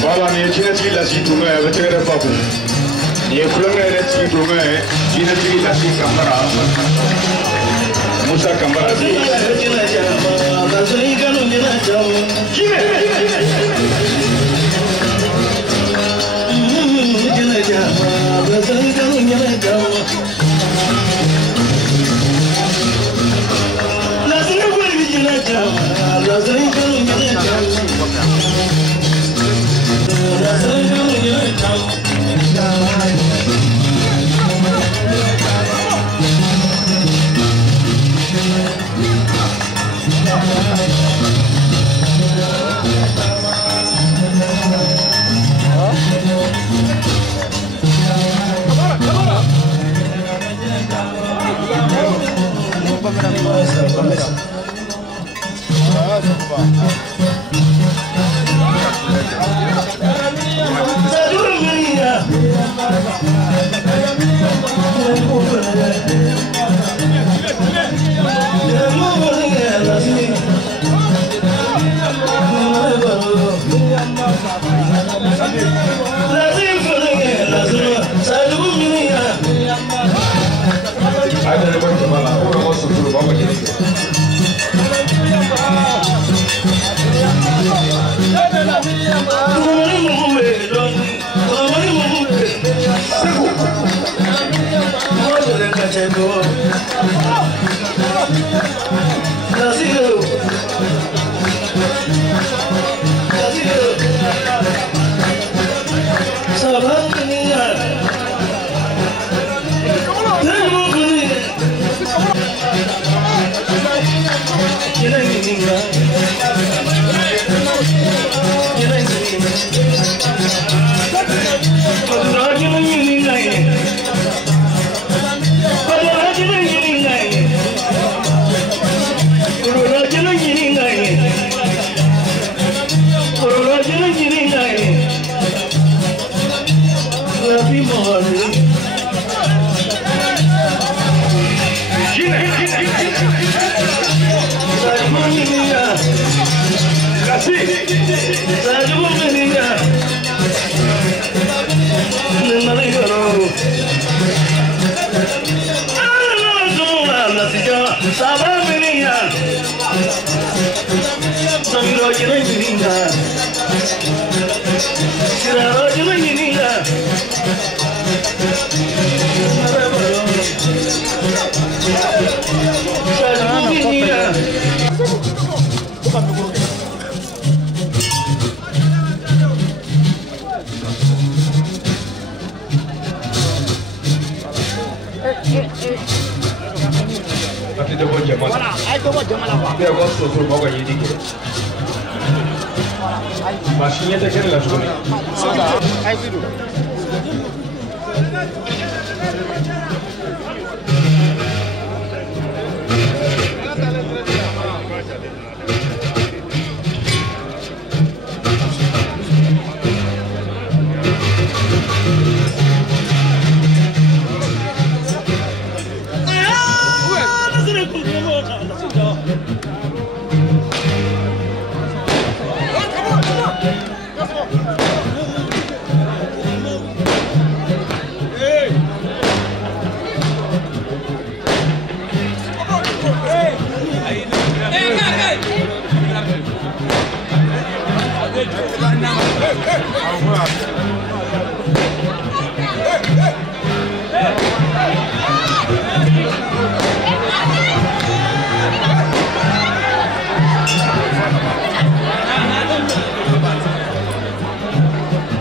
Voilà, mais tu as dit la citoyenne avec les femmes. Il y a plein de citoyens, tu as dit la citoyenne. Moussa Kamara.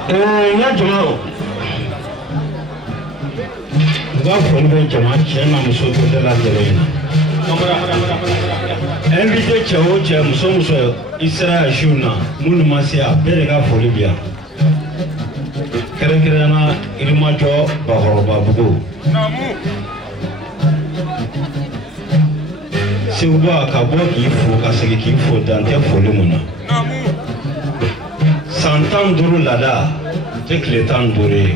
nya jama ga fon be jama chena muso to de la jelena invité chao che muso Israel shuna munu masia bere ga folibia kere na ilma jo bahoro babugo Siwa ka bo ki fo ka segi ki fo dan te foli muna santan duru lada te kletan dure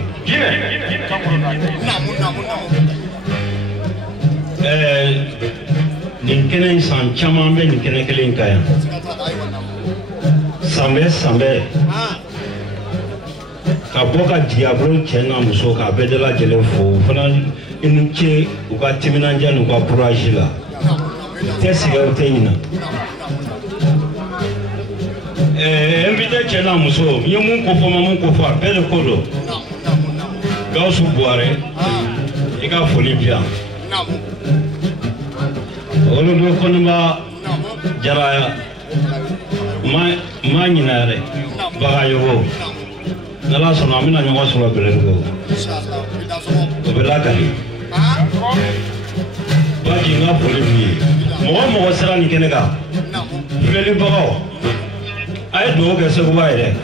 nin kene san chama be nin kene kelen kaya sambe ka bo ka diablo chena muso ka bedela jele fo fana inu che u ka timinanja nu ka courage la tesiga uteyina invité chena muso yemun ko foma mun ko fa bele kodo gausu boare ika foli bia olu do konba jara ma nyinare baga yogo nala sono amina nyogo solo bele go to bela kali baji nga foli bia mo sera ni kenega feli bago ay do ga se ko bayre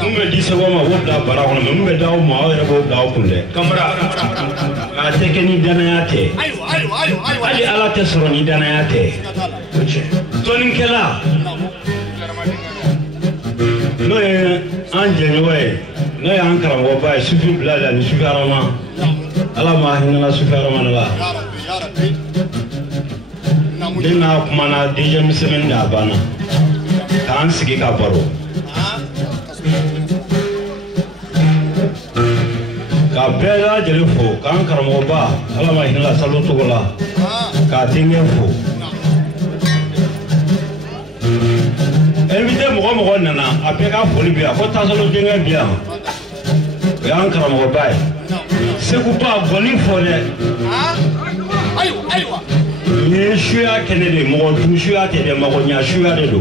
mbe di se ko ma wobda bara hono mbe daw ma ay rabo daw kunde kamara a tekeni danayate ayo ali ala te soro ni danayate tonin kala no e anje nyoy no ya ankara wo bay sufi blala ni sufi arama ala ma hinna sufi arama la dina kuma na dije musulmin da bana ta an sigi ka baro ka bela jeli fo kan karamo ba ala ma hinala salo to gola ka tinge fo invité mo nana ape ka foli bia ko ta salo tinge bia kan karamo ba se ku ba goni fo de ayo ni shuya kenede mo du shuya te de mo nya shuya de do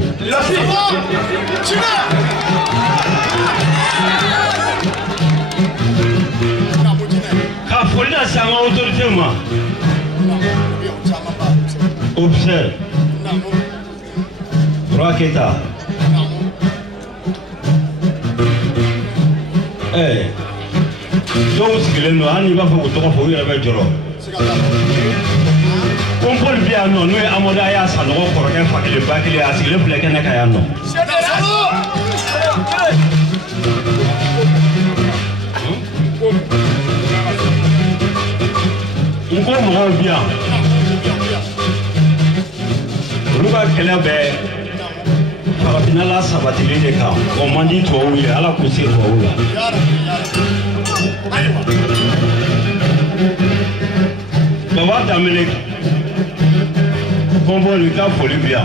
ka folina sama autorité ma observe raketa donc sigileno ani ba fo to fo yere be joro Compol bien non, nous amoda ya sa no ko ke fa le ba ke le asigile fle ke na ka ya no. Ngo mo bien. Ruba kele be para finala sabatile de ka. O mandi to wi ala ku se to wi. Baba Dominic Combo lui a folie bien.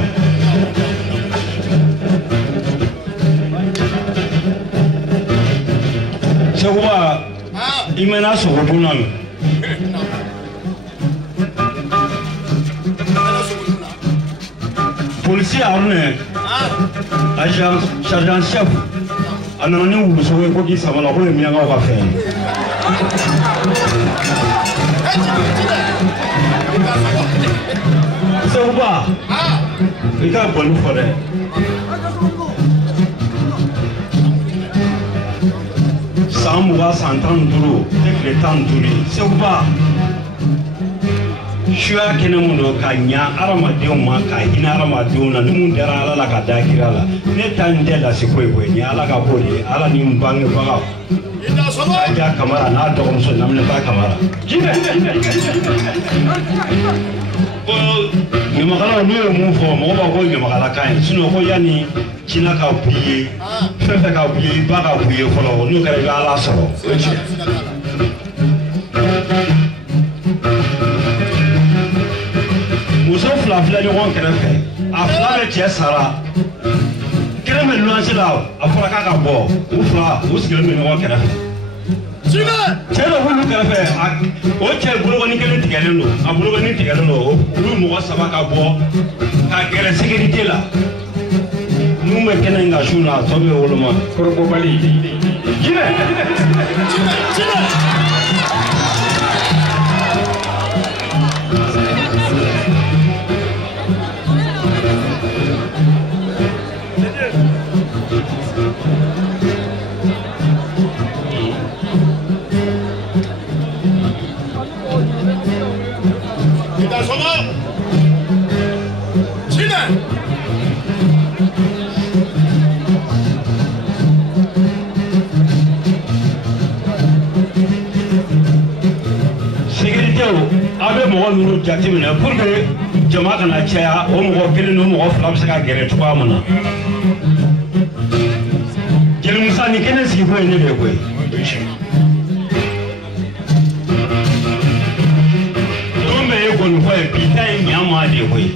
C'est quoi? Il mène sur le bon homme. Policier Arne, agent sergent chef, anonyme vous saurez quoi qui ça va la rouler bien on va faire. C'est quoi? Il a bon for it. Samuwa santan duro, tekle tan duri. C'est quoi? Shua kenemundo kanya aramadenw ma ka hina aramadenw na numu dara ala la ka dakira la. Ne tan de la sikwe ni ala ka boli ala ni mbange baga. Aja kamara na dɔgɔmuso namne ba kamara. Ɲamakala n'u ye mun fɔ mɔgɔ b'a ko ɲamakala kan ye sinon ko yanni Cina ka b'i ye fɛn fɛn ka b'i ye i ba ka b'i ye fɔlɔ n'o kɛra i bɛ Ala sɔrɔ o ye tiɲɛ. Muso fila filɛ ɲɔgɔn kɛrɛfɛ a fila bɛ cɛ sara kelen bɛ luwanse la a fɔra k'a ka bɔ u fila u sigilen bɛ ɲɔgɔn kɛrɛfɛ. Cɛ dɔ b'olu kɛrɛfɛ o cɛ bolokɔni kelen tigɛlen don a bolokɔni tigɛlen don olu mɔgɔ saba ka bɔ ka gɛrɛ sécurité la n'u Nous me connaissons la chou là, tombé au loma. Korokobali. Nous jateminɛ pour que jama kana caya o mɔgɔ kelen o mɔgɔ fila bɛ se ka gɛrɛ cogoya min na Jeli Musa ni kɛnɛ sigi ko ye ne de ye koyi don bɛ ye gɔnifɔ ye bi ta ye ɲama de ye koyi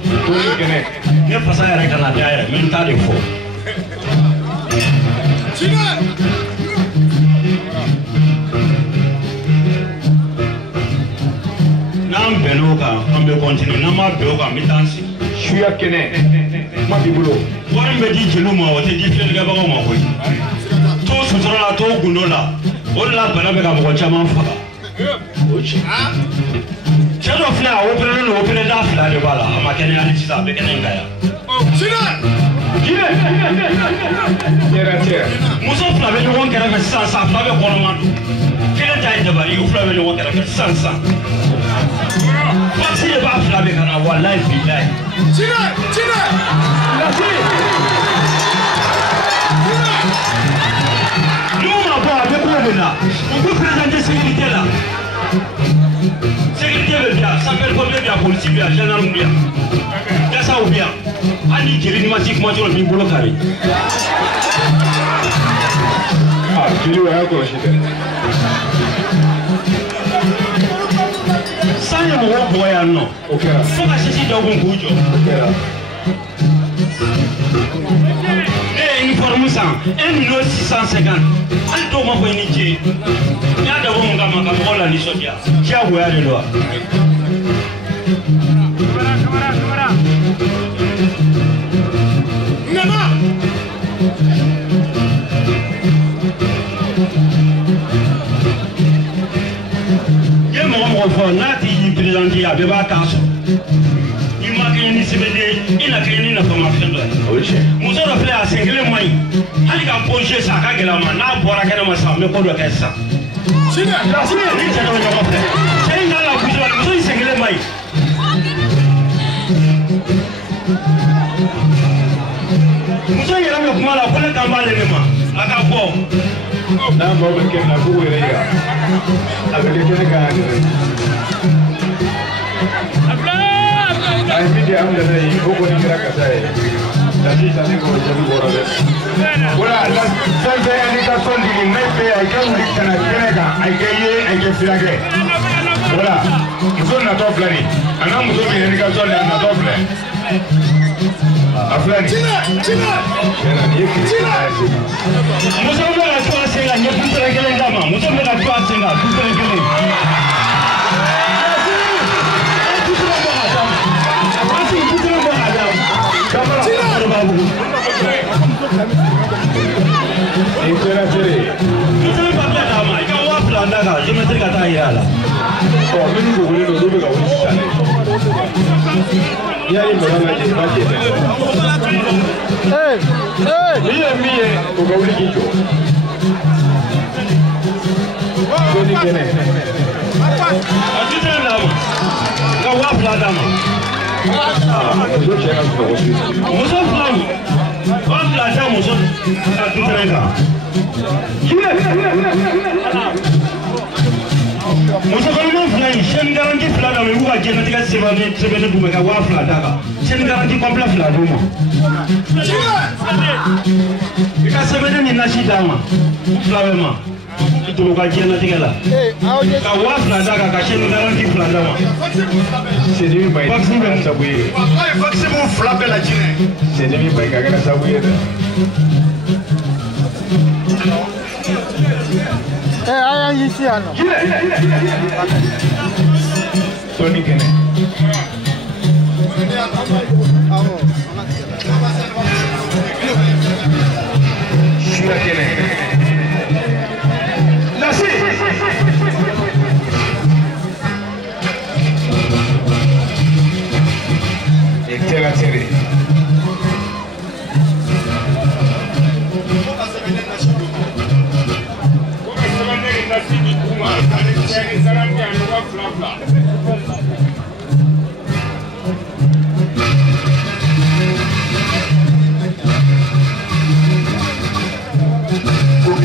ne fasa yɛrɛ kana da yɛrɛ n bɛ n ta de fɔ n'an bɛnn'o kan an bɛ continuer n'an ma bɛn o kan an bɛ taa sigi suya kɛnɛ ma b'i bolo wari min bɛ di jeliw ma o tɛ di filɛlikɛbagaw ma koyi to sutura la to gundo la o de la bana bɛ ka mɔgɔ caman faga cɛ dɔ filɛ a opéré don opéré da fila de b'a la a ma kɛnɛya hali sisan a bɛ kɛnɛ in kan yan muso fila bɛ ɲɔgɔn kɛrɛfɛ sisan sisan fila bɛ kɔnɔma don kelen ta ye dabali u fila bɛ ɲɔgɔn kɛrɛfɛ sisan sisan Maxi de b'a fila bɛ ka na walayi bilayi n'u ma bɔ a bɛ ko de la u bɛ présenter sécurité la sécurité bɛ bi yan sapeur-pompier bɛ yan policier bɛ yan gendarme bɛ yan gasaw bɛ yan hali ni jeli ni ma se kuma cogo b'i bolo kari jeli o y'a kɔlɔsi dɛ san ye mɔgɔw bugɔ yan nɔ o kɛra fo ka sisi dɔw kun k'u jɔ o kɛra ne ye uniforme san 1,650,000 hali dɔw ma fɔ i ni ce n y'a dabɔ mun kama ka mɔgɔw la nisɔndiya diyagoya de don wa ye mɔgɔ fɔ n'a t'i yi présenté a bɛɛ b'a kan sɔrɔ i ma kɛɲɛ ni CBD i na kɛɲɛ ni nafamafɛn dɔ ye muso dɔ filɛ a sen kelen man ɲi hali ka pose sa a ka gɛlɛn a ma n'a bɔra kɛnɛ ma sisan an bɛ ko dɔ kɛ sisan ni cɛ dɔ bɛ ɲɔgɔn fɛ cɛ in kan ka gosi wali muso in sen kelen man ɲi muso in yɛrɛ bɛ kuma la ko ne kan b'ale de ma a ka bɔ n'a maaw bɛ kɛnɛ na k'u yɛrɛ yira a bɛ kɛ kɛnɛ kan yɛrɛ a ye min di an dɛmɛ ye o kɔni kɛra kasa ye lasi tani k'o jaabi bɔra dɛ o la fɛn fɛn invitation dili ne fɛ a kɛ wuli ka na kɛnɛ kan a kɛ ye a kɛ sira kɛ o la muso natɔ filɛ nin a n'a muso min invitation di a natɔ filɛ a filɛ nin tiɲɛna nin ye kiri muso bɛ ka to a sen kan ɲɛ dutɛrɛ kelen d'a ma muso bɛ ka to a sen kan dutɛrɛ kelen muso bɛ papiye d'a ma i ka 2,000 d'a kan géométrie ka taa yira a la minnu bɛ wele olu bɛ ka wuli sisan dɛ n'i y'a ye mɔgɔ lajɛ i b'a jɛ dɛ n'i ye min ye o ka wuli k'i jɔ dɔɔni kɛnɛ a dutɛrɛ d'a ma ka 2,000 d'a ma muso cɛ ka sunɔgɔ su muso fila 2,000 da muso ka dutɛrɛ kan muso kɔnɔma fila in chaîne garantie fila d'a ma i b'u ka diɲɛlatigɛ sɛbɛnni d'u ma ka 2,000 d'a kan chaîne garantie complet fila d'u ma i ka sɛbɛnni ni nasi d'a ma u fila bɛɛ ma i dogo ka diɲɛlatigɛ la ka 2,000 d'a kan ka chaîne garantie fila d'a ma Sendimi ba yi ka kɛra sabu ye vaccin b'u fila bɛɛ la jinɛ Sendimi ba yi ka kɛra sabu ye dɛ a y'an si yan nɔ dɔɔni kɛnɛ awɔ la tiene. La sí. Este la tiene.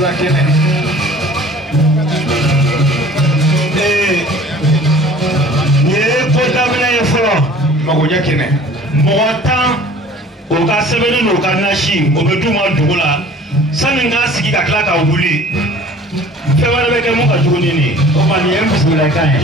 La tiene. Magoya kene. Mɔgɔ o ka sɛbɛnni n'o ka nasi o bɛ d'u ma dugu la sani n ka sigi ka tila ka wuli fɛn wɛrɛ bɛ kɛ mun ka jugu ni nin ye o ma nin ye n bisimilaikan ye.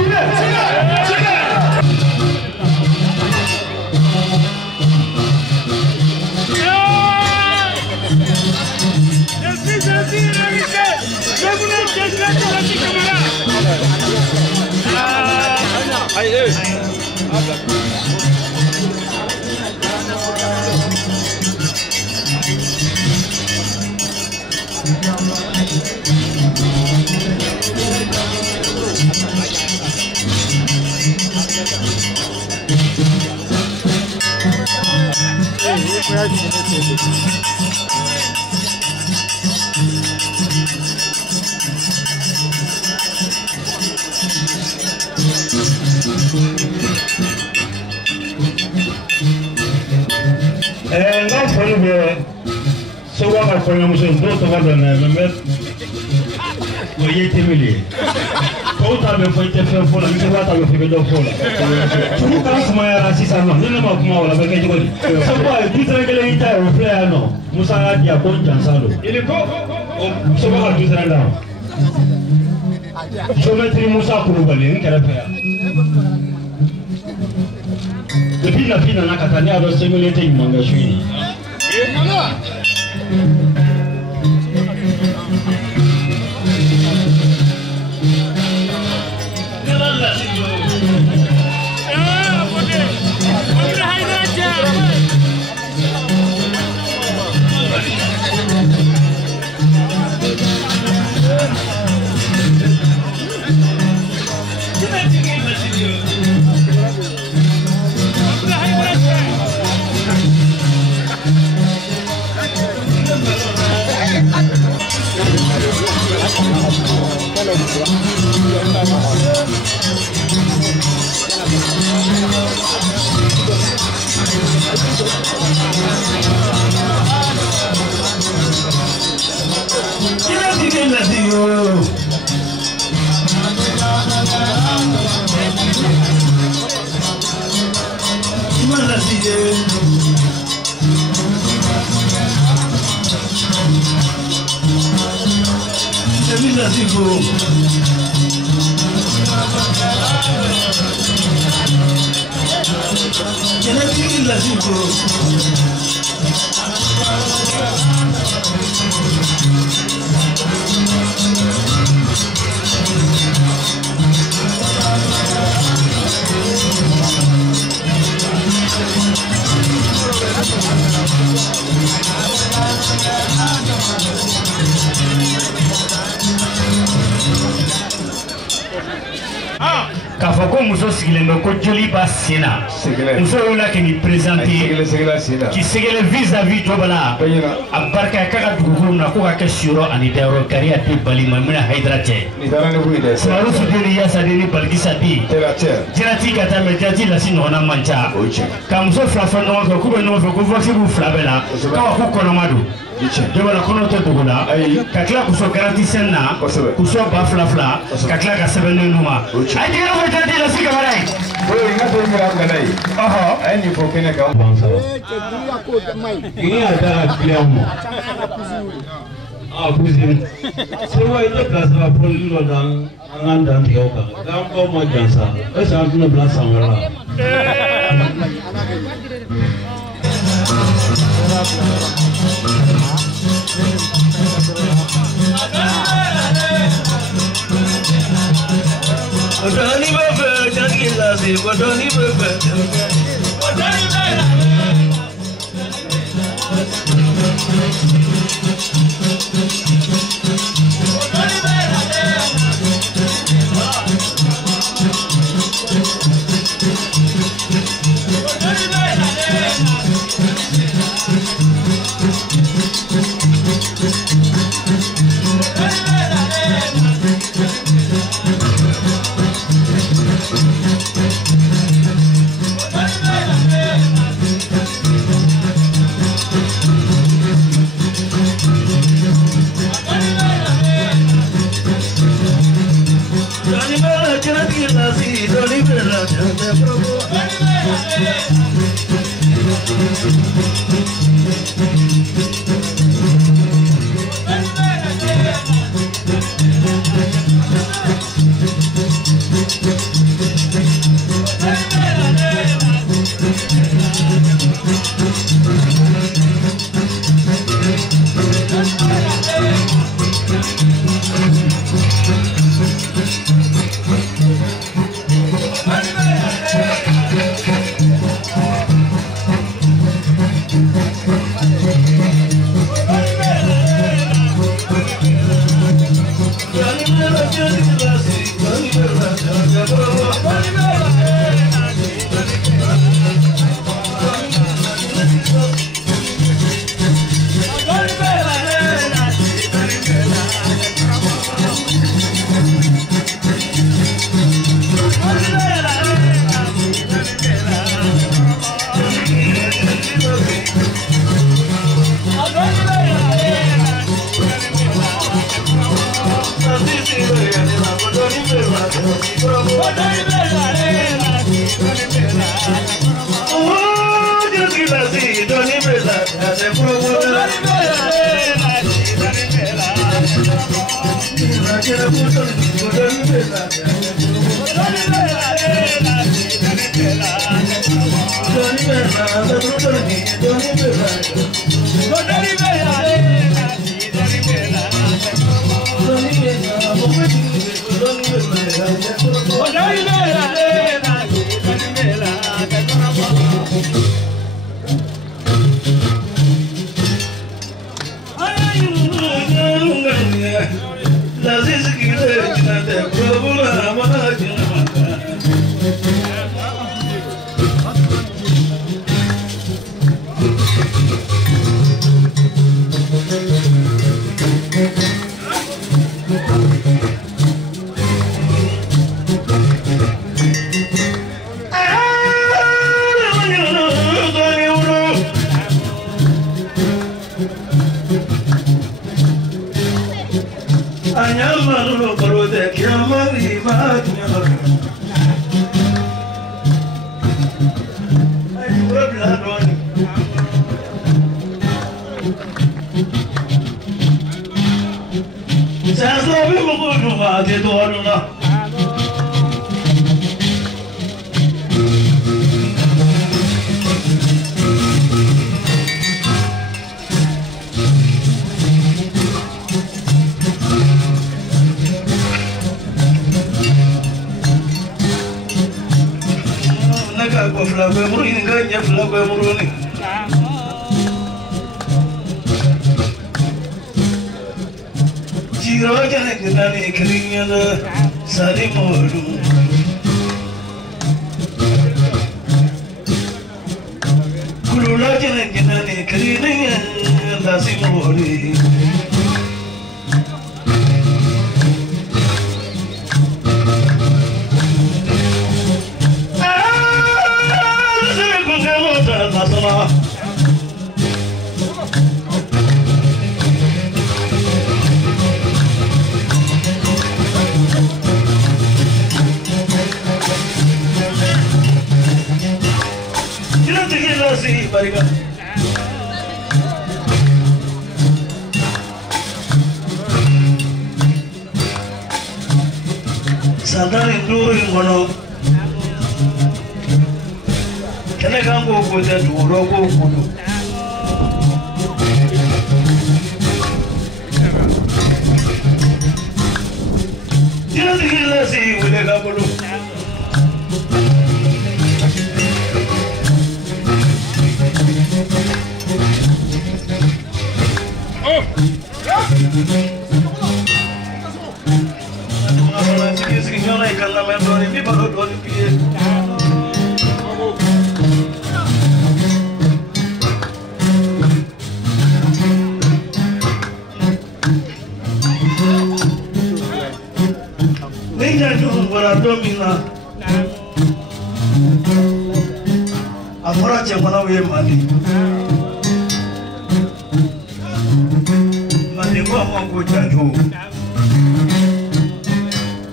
Nka foli bɛ Segu ka kɔɲɔmuso dɔw tɔgɔ dɔn dɛ mɛ o ye temeli ye tɔw ta bɛ fɔ i tɛ fɛn fɔ la Segu ta bɛ fɔ i bɛ dɔ fɔ la tugu kan sumayara sisan nɔ ni ne ma kuma o la bɛ kɛ cogo di sabu a ye dutɛrɛn kelen y'i ta ye o filɛ yan nɔ Musa y'a di yan ko n jansa don Segu ka dutɛrɛn da Géométrie Musa Kulubali n kɛrɛfɛ yan depuis Nafi nana ka taa ne y'a dɔn Sengule tɛ ɲuman kɛ su in na. K'a fɔ ko muso sigilen bɛ ko joli b'a sen na muso y'o la k'i présenter k'i sɛgɛlɛ vis-à-vis dɔ bala a barika k'a ka dugukolo na ko ka kɛ siyɔrɔ ani dayɔrɔ gariya tɛ bali ma mina Hayidara cɛ Sumaru Sudeni Yasadeni Balikisa den Jinati ka taa mɛ Jinati Lasi ɲɔgɔnna man ca ka muso fila fɔ ɲɔgɔn fɛ k'u bɛ ɲɔgɔn fɛ ko voici b'u fila bɛɛ la k'aw ko kɔnɔma don Jamana kɔnɔ tɛ dugu la ka tila k'u sɔn garantisɛn na k'u sɔn ba fila fila ka tila ka sɛbɛnnen d'u ma a ye tigɛ fɔ Jinati Lasi Kamara ye n ka to kɛra ngana ye a ye nin fɔ kɛnɛ kan i y'a da ka client ma cousine Segu i tɛ place la produit dɔ dan an k'an dan tigɛ o kan k'an baw ma jansa est-ce que an tɛna bila san wɛrɛ la Odoni bebe, Jinati Lasi, Odoni bebe, Odoni bebe.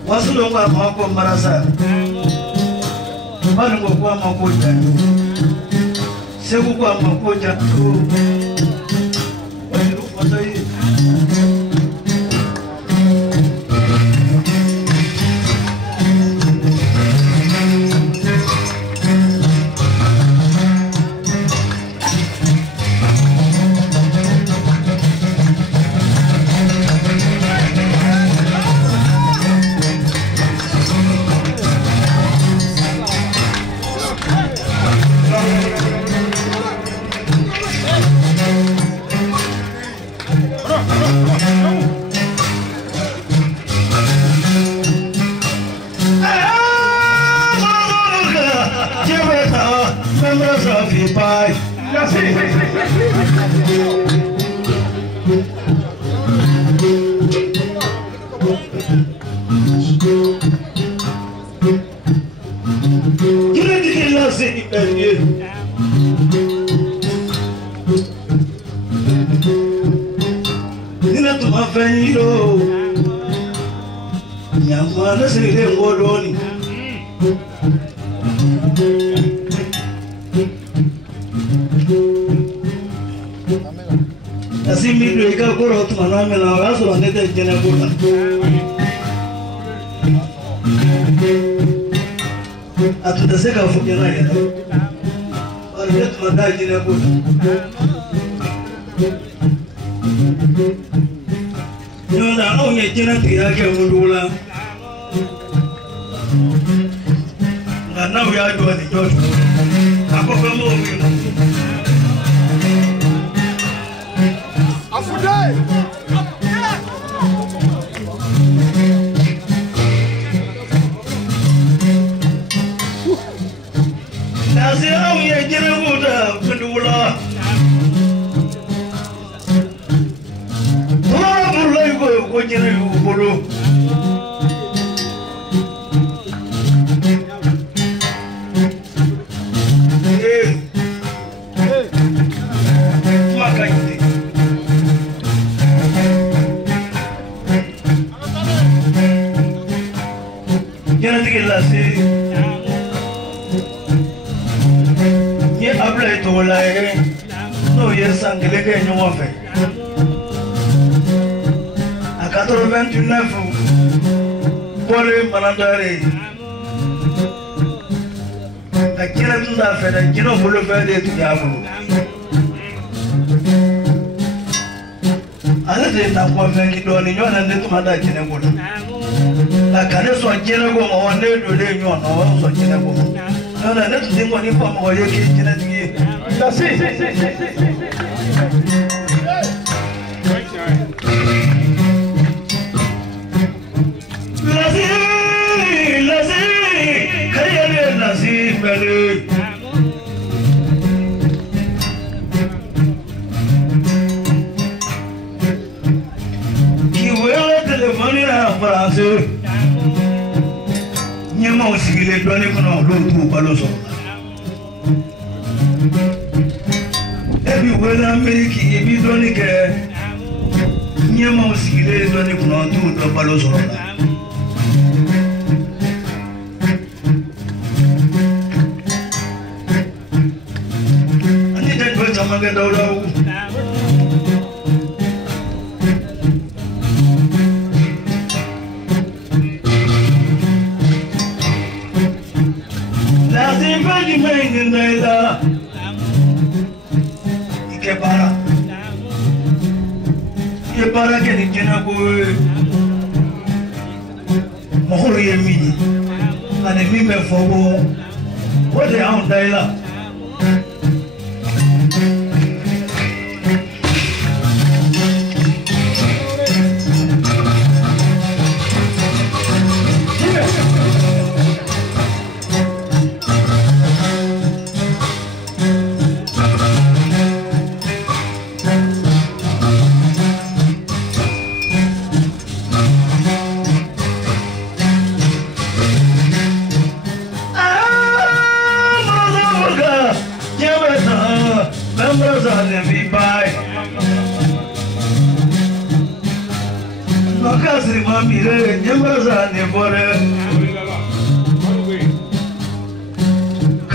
Wasu longwa mwako marasa bana kwa makoja segu kwa makoja tu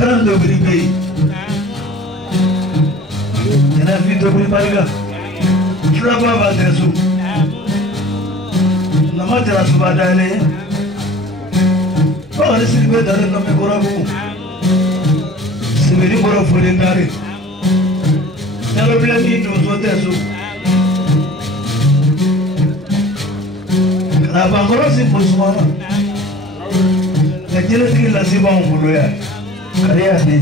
karam do bri be yana fi do bri bariga kira baba da su na matara su badale oh ne silbe da na me gorabu sibiri gora fole ndare yalo blandi no so tesu na bangoro si musmana lakini kila siba ngulu ya kariya ni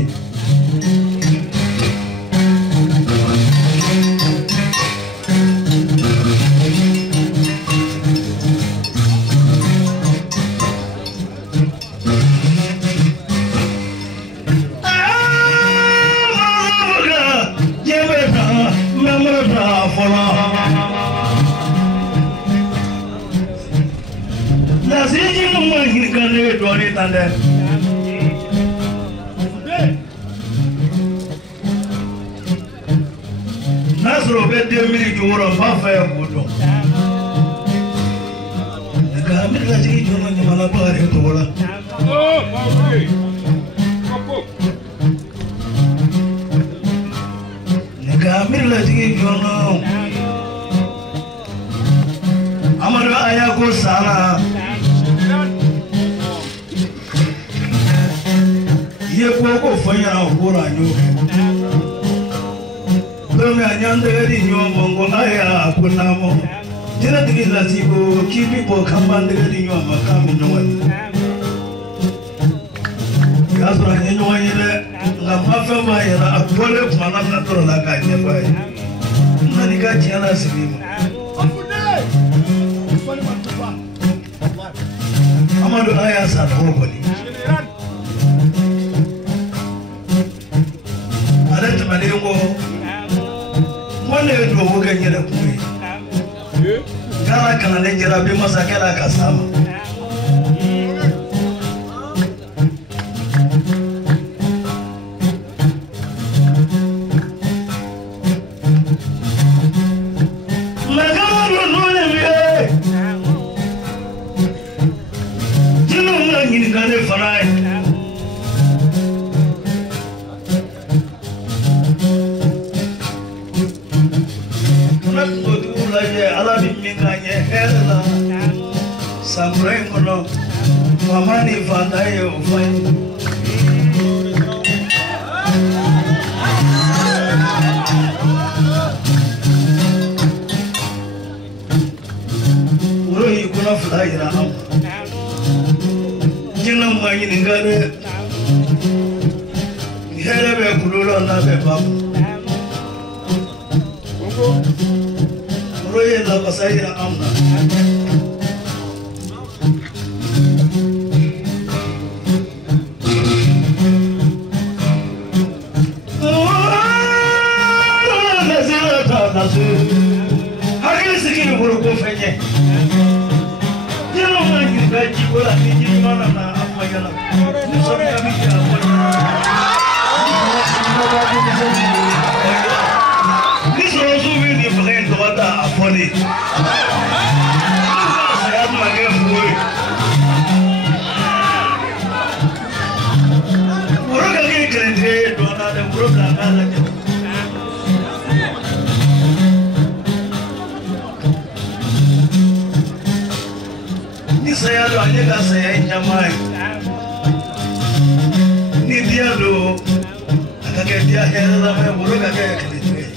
Nasro be 2000 juro fa fa ya budo daga Amerika ji jono ni mala bare to wala daga Amerika ji jono amaro aya ko sala ye ko fanya hora nyo dome anyande ri nyo mongo aya kunamo jena tigi lasibo kibi bo kambande ri nyo makami nyo gasura nyo nyele ngamba fa bayira akole kumana na toro la ka je bay nani ga jena sibimu amado aya sa hoboli adatu malengo wanda ya dubo ganye da kuma kana kana ne jira bi masa kala ka sama magana nune me jinu ngani ngane farai Samurai kono mamani fadaye ufai uroi kuna fadaye na am jina mwanyi ngare here be kulola na be bab uroi la basai na amna Hari sikini buruko fenye. Jeno mangi gaji bola niji mana na apa yana. Nisori kami ya apa yana. Nisoro suwi ni pakai doa apa ni. Saya makai fui. Buruk lagi kerja doa ada buruk lagi. Saya doa aja dah saya nyamai. Ni dia do, agak dia heran lah macam buruk agak kerja.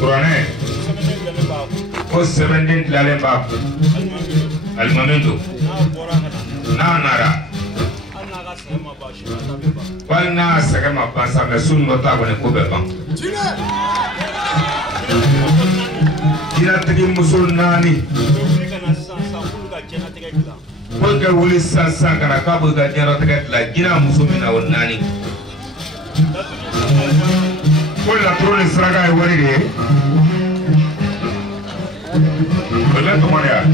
Kurane. O 7 lalen ba. Almamento. Nara. Wana sagama basa mesun nota bone kubeba. Kira tegi musul nani. Boga wuli sansan kana kabu ga jero tege la kira musul mina nani. Kola trole sraga e wari de. Kola to moya.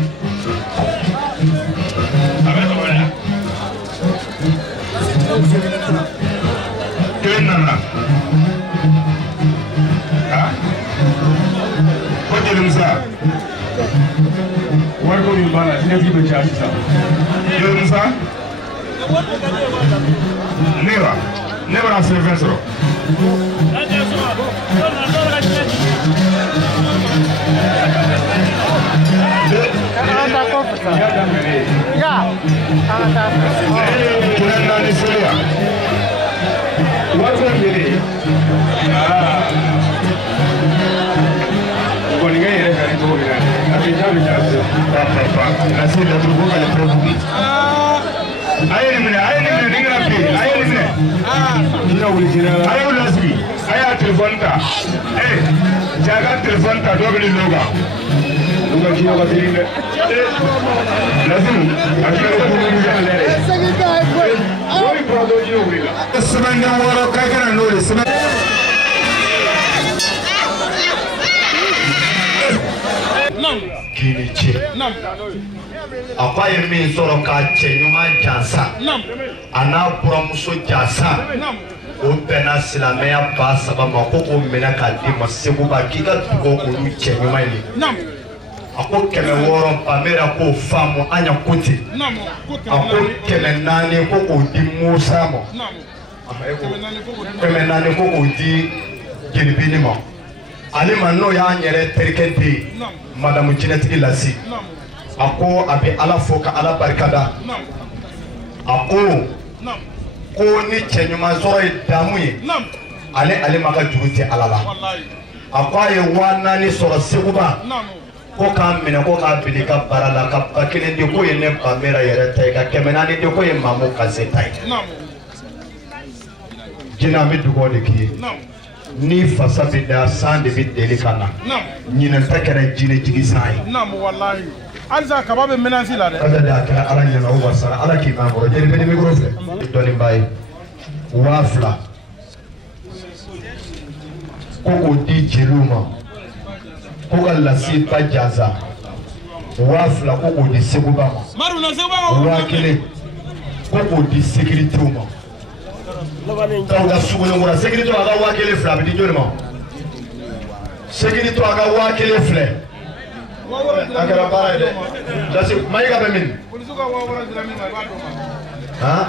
Kenana. Ah? What did you say? What go you bala? Never be charged. You say? Never have seen vessel. Apa yang min soro kace nyuma jasa ana buramuso jasa o bena silamɛya ba saba ma ko o minɛ ka di ma segu ba k'i ka dugawu olu cɛ ɲuman ye a ko 600 pamera ko faamu an ya kote a ko 400 ko k'o di Musa ma 400 ko k'o di Jelibini ma ale ma n'o y'an yɛrɛ terikɛ den ye madamu jinɛtigi Lasi a ko a bɛ Ala fo ka Ala barikada a ko ni cɛ ɲuman sɔrɔ ye damu ye ale ma ka juru tɛ Ala la a ko a ye 400 sɔrɔ Seguba ko k'an minɛ ko k'a bili ka bara la ka ba 1 di ko ye ne Bamera yɛrɛ ta ye ka 400 di ko ye Mamu Kase ta ye jinɛ an bɛ dugawu de k'i ye ni fasa bɛ da san de bɛ deli ka na ɲinɛ ta kɛra jinɛ jigi san ye Alza kaba bɛ menace la dɛ. Ala de a kɛra Ala ɲɛna o wasara Ala k'i mɛn kɔrɔ jeli bɛ ni micro filɛ dɔnniba ye 2000 ko k'o di jeliw ma ko ka Lasi ba Jansa 2000 ko k'o di Seguba ma 1000 ko k'o di sécurité ma donc ka sugunikura sécurité a ka 1000 filɛ a bɛ di joli ma sécurité a ka 1000 filɛ akara baara ye dɛ Lasi Mayiga bɛ min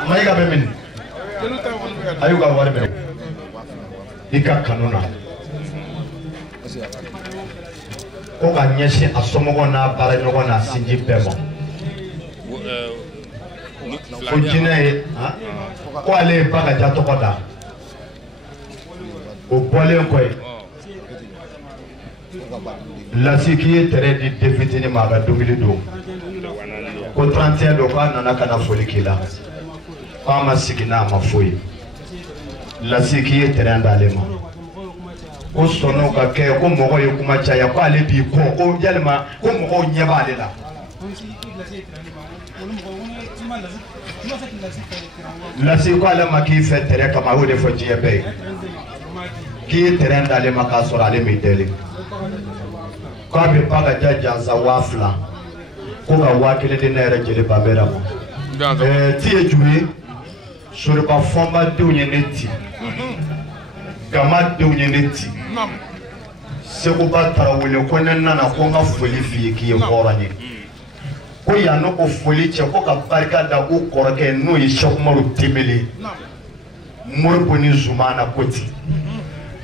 Mayiga bɛ min a y'u ka wari minɛ i ka kanu na ko ka ɲɛsin a somɔgɔw n'a baara ɲɔgɔn n'a sinji bɛɛ ma ko jinɛ ye ko ale ye Bakaja tɔgɔ da o bɔlen kɔ ye Lasi k'i ye tɛrɛ di den fitinin ma a ka dɔnkili don ko 31 don k'a nana ka na foli k'i la k'a ma sigi n'a ma foyi Lasi k'i ye tɛrɛ d'ale ma ko sɔn'o ka kɛ ko mɔgɔw ye kuma caya ko ale b'i kɔ ko yalima ko mɔgɔw ɲɛ b'ale la Lasi ko ale ma k'i fɛ tɛrɛ kama a y'o de fɔ diɲɛ bɛɛ ye k'i ye tɛrɛ d'ale ma k'a sɔrɔ ale m'i deli k'a bɛ Bakaja Jansa 2000 ko ka 1000 di ne yɛrɛ jeli Bamera ma ti ye jumɛn ye Soriba Fɔnba denw ye ne ci Gama denw ye ne ci Seguba Tarawele ko ne nana ko n ka foli f'i ye k'i ye hɔrɔn ye ko yan n'o foli cɛ ko ka barika da ko kɔrɔkɛ n'o ye Cheikh Umaru Dembele Moribo ni Zumana ko ten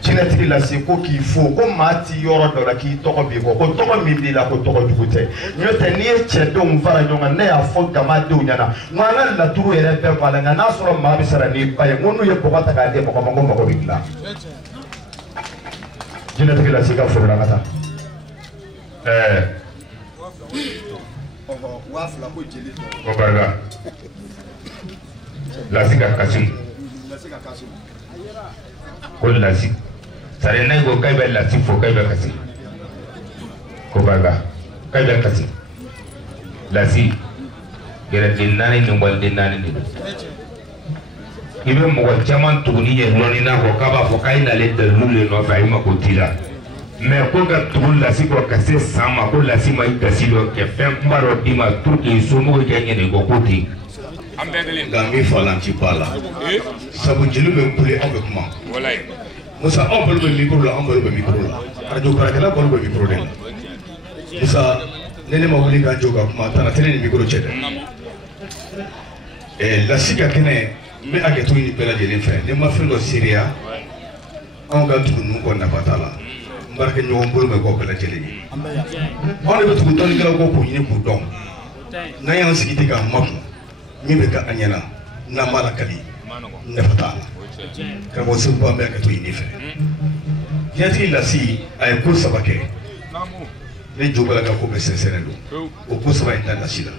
jinɛtigi Lasi ko k'i fo ko maa ti yɔrɔ dɔ la k'i tɔgɔ b'i kɔ ko tɔgɔ min b'i la ko tɔgɔ jugu tɛ n'o tɛ n'i ye cɛdenw fara ɲɔgɔn kan ne y'a fɔ Gama denw ɲɛna n ko an ka laturu yɛrɛ bɛɛ b'a la nka n'a sɔrɔ maa bɛ sara n'i ba ye n ko n'u ye bɔgɔ ta k'a di mɔgɔ ma ko mɔgɔ bɛ dilan jinɛtigi Lasi ka foro la ka taa ko barga lasi ka kasim ko lasi sare nay go kay be lasi fo kay be kasim ko barga kay be kasim lasi gere dinani ni wal dinani ni ibe mo jaman tuguni ye loni na ko kaba fo kay na le de lule no fa ima ko tira mais ko ga tugun lasi ko kase sama ko lasi ma gasi do ke fem mbaro dima pour que so mo ke ngene go koti Gami falanci pala sabu jilu be kule abe kuma wallahi musa on bol be micro la on bol be micro la radio karakala bol be micro de musa nene ma wuli ga joga kuma tana tene ni micro chede la sika kene me ake to ni bela jelen fe ne ma fe do syria on ga tu nu ko na batala mbarke ñoo bol be ko bela jelen on be tu don ga ko ko ni ko don na yan sikiti ga mapu mi be ka anyana na mala kali ne fatala ka mo sun ba me ka to ni fe yati la si ay ko sabake ne jogala ka ko be sensenelo o ko saba inda la sila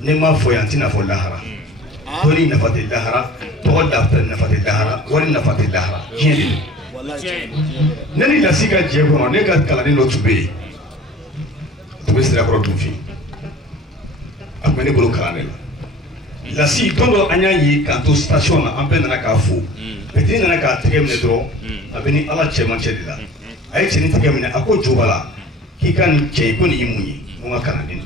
ne ma fo yantina fo lahara tori na fatil lahara to da fa na fatil lahara wani na fatil lahara kini nani la siga jego ne ka kala ni no tube sira ko tu fi akmene bolo kala ne la si tondo anya yi ka to station na ampe na ka fu petit na ka tegem ne dro abeni ala chema chedila ay cheni tegem ne ako jobala kikan che ko ni imunyi mo kana ni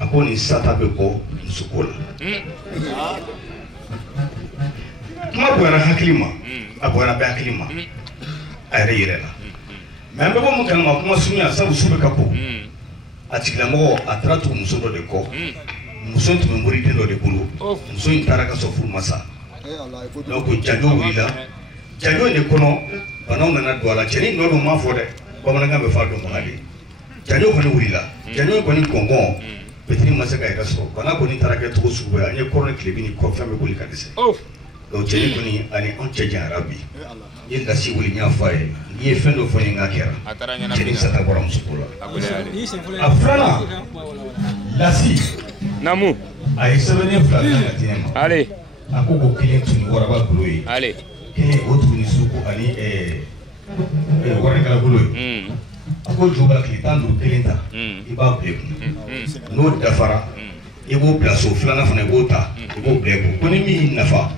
ako ni sata be ko sukola ma bwana hakilima abwana ba hakilima ay reyela mais be mo kana ma kuma sunya sabu sube kapo atikila mo atratu musodo de ko muso tun muri den do de bulu muso intara ka so fu masa donc jajo wila jajo ne kono banaw nana do ala cheni no do ma fo de bamana ga be fa do mo hali jajo ko ni wila jajo ko ni kongo petri masa ga ka so bana ko ni tarake to su ba anye korne klebi ni ko fami ko li ka dese donc cheni ko ni ani on cheje arabi yin da si wuli nya fa e ni fendo fo ni ngakera cheni sa ta borom su kula afrana lasi Namu. Ay sebene flaga tinema. Allez. Akoko kile tuni waraba kuloyi. Allez. Kile otuni suku ani waraba kuloyi. Ako joga kile tandu kelenta. Iba bleku. No dafara. Ibo plaso flana fana gota. Ibo bleku. Koni mi nafa.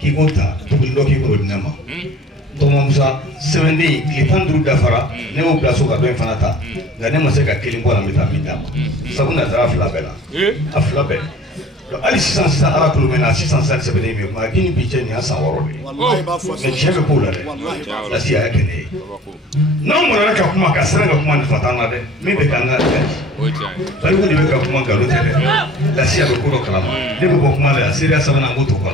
Kigota. Tukundo kiko dinama. Toma musa 7 day kile tandu dafara. Ne o plaso ka do fanata. Ngane maseka kile ngwana mitama. Sabuna zara flabela. Afla bɛ ali sisan ala kulo mena 607 sɛbɛnnen bɛ ma kini bi cɛ ni ya san 6 de mais tiɲɛ bɛ k'o la dɛ lasi y'a kɛnɛ ye n'anw mɔnna ka kuma ka siran ka kuma nafa t'an na dɛ min bɛ k'an ka bari ko de bɛ ka kuma nkalon tɛ dɛ lasi a bɛ ko dɔ kalama ne bɛ bɔ kuma la yan seereya sabanan ko to kɔ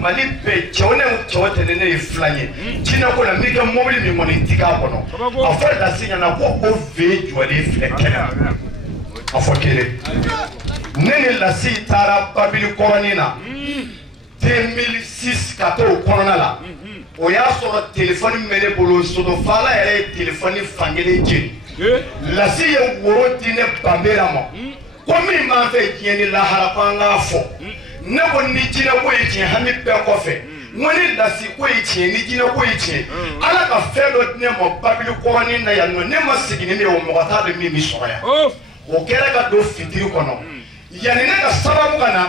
mali bɛɛ cɛw ni cɛw tɛ ne ye filan ye jinɛ ko la n'i ka mobili min kɔni ti k'a kɔnɔ a fɔ lasi ɲɛna ko o ve jɔlen filɛ kɛnɛ a fɔ kelen ne ni lasi taara babili kɔrɔnin na 2006 ka t'o kɔnɔna la o y'a sɔrɔ telefɔni bɛ ne bolo sodofala yɛrɛ ye telefɔni fankelen jeni lasi ye woro di ne banbera ma ko min b'an fɛ diɲɛ ni lahara ko an k'a fɔ ne ko ni jinɛ ko ye tiɲɛ hami bɛɛ kɔfɛ n ko ni lasi ko ye tiɲɛ ni jinɛ ko ye tiɲɛ ala ka fɛn dɔ di ne ma babili kɔrɔnin na yan nɔ ne ma segin ni min ye o mɔgɔ t'a dɔn min bɛ sɔrɔ yan o kɛra ka don fitiri kɔnɔ yanni ne ka sababu ka na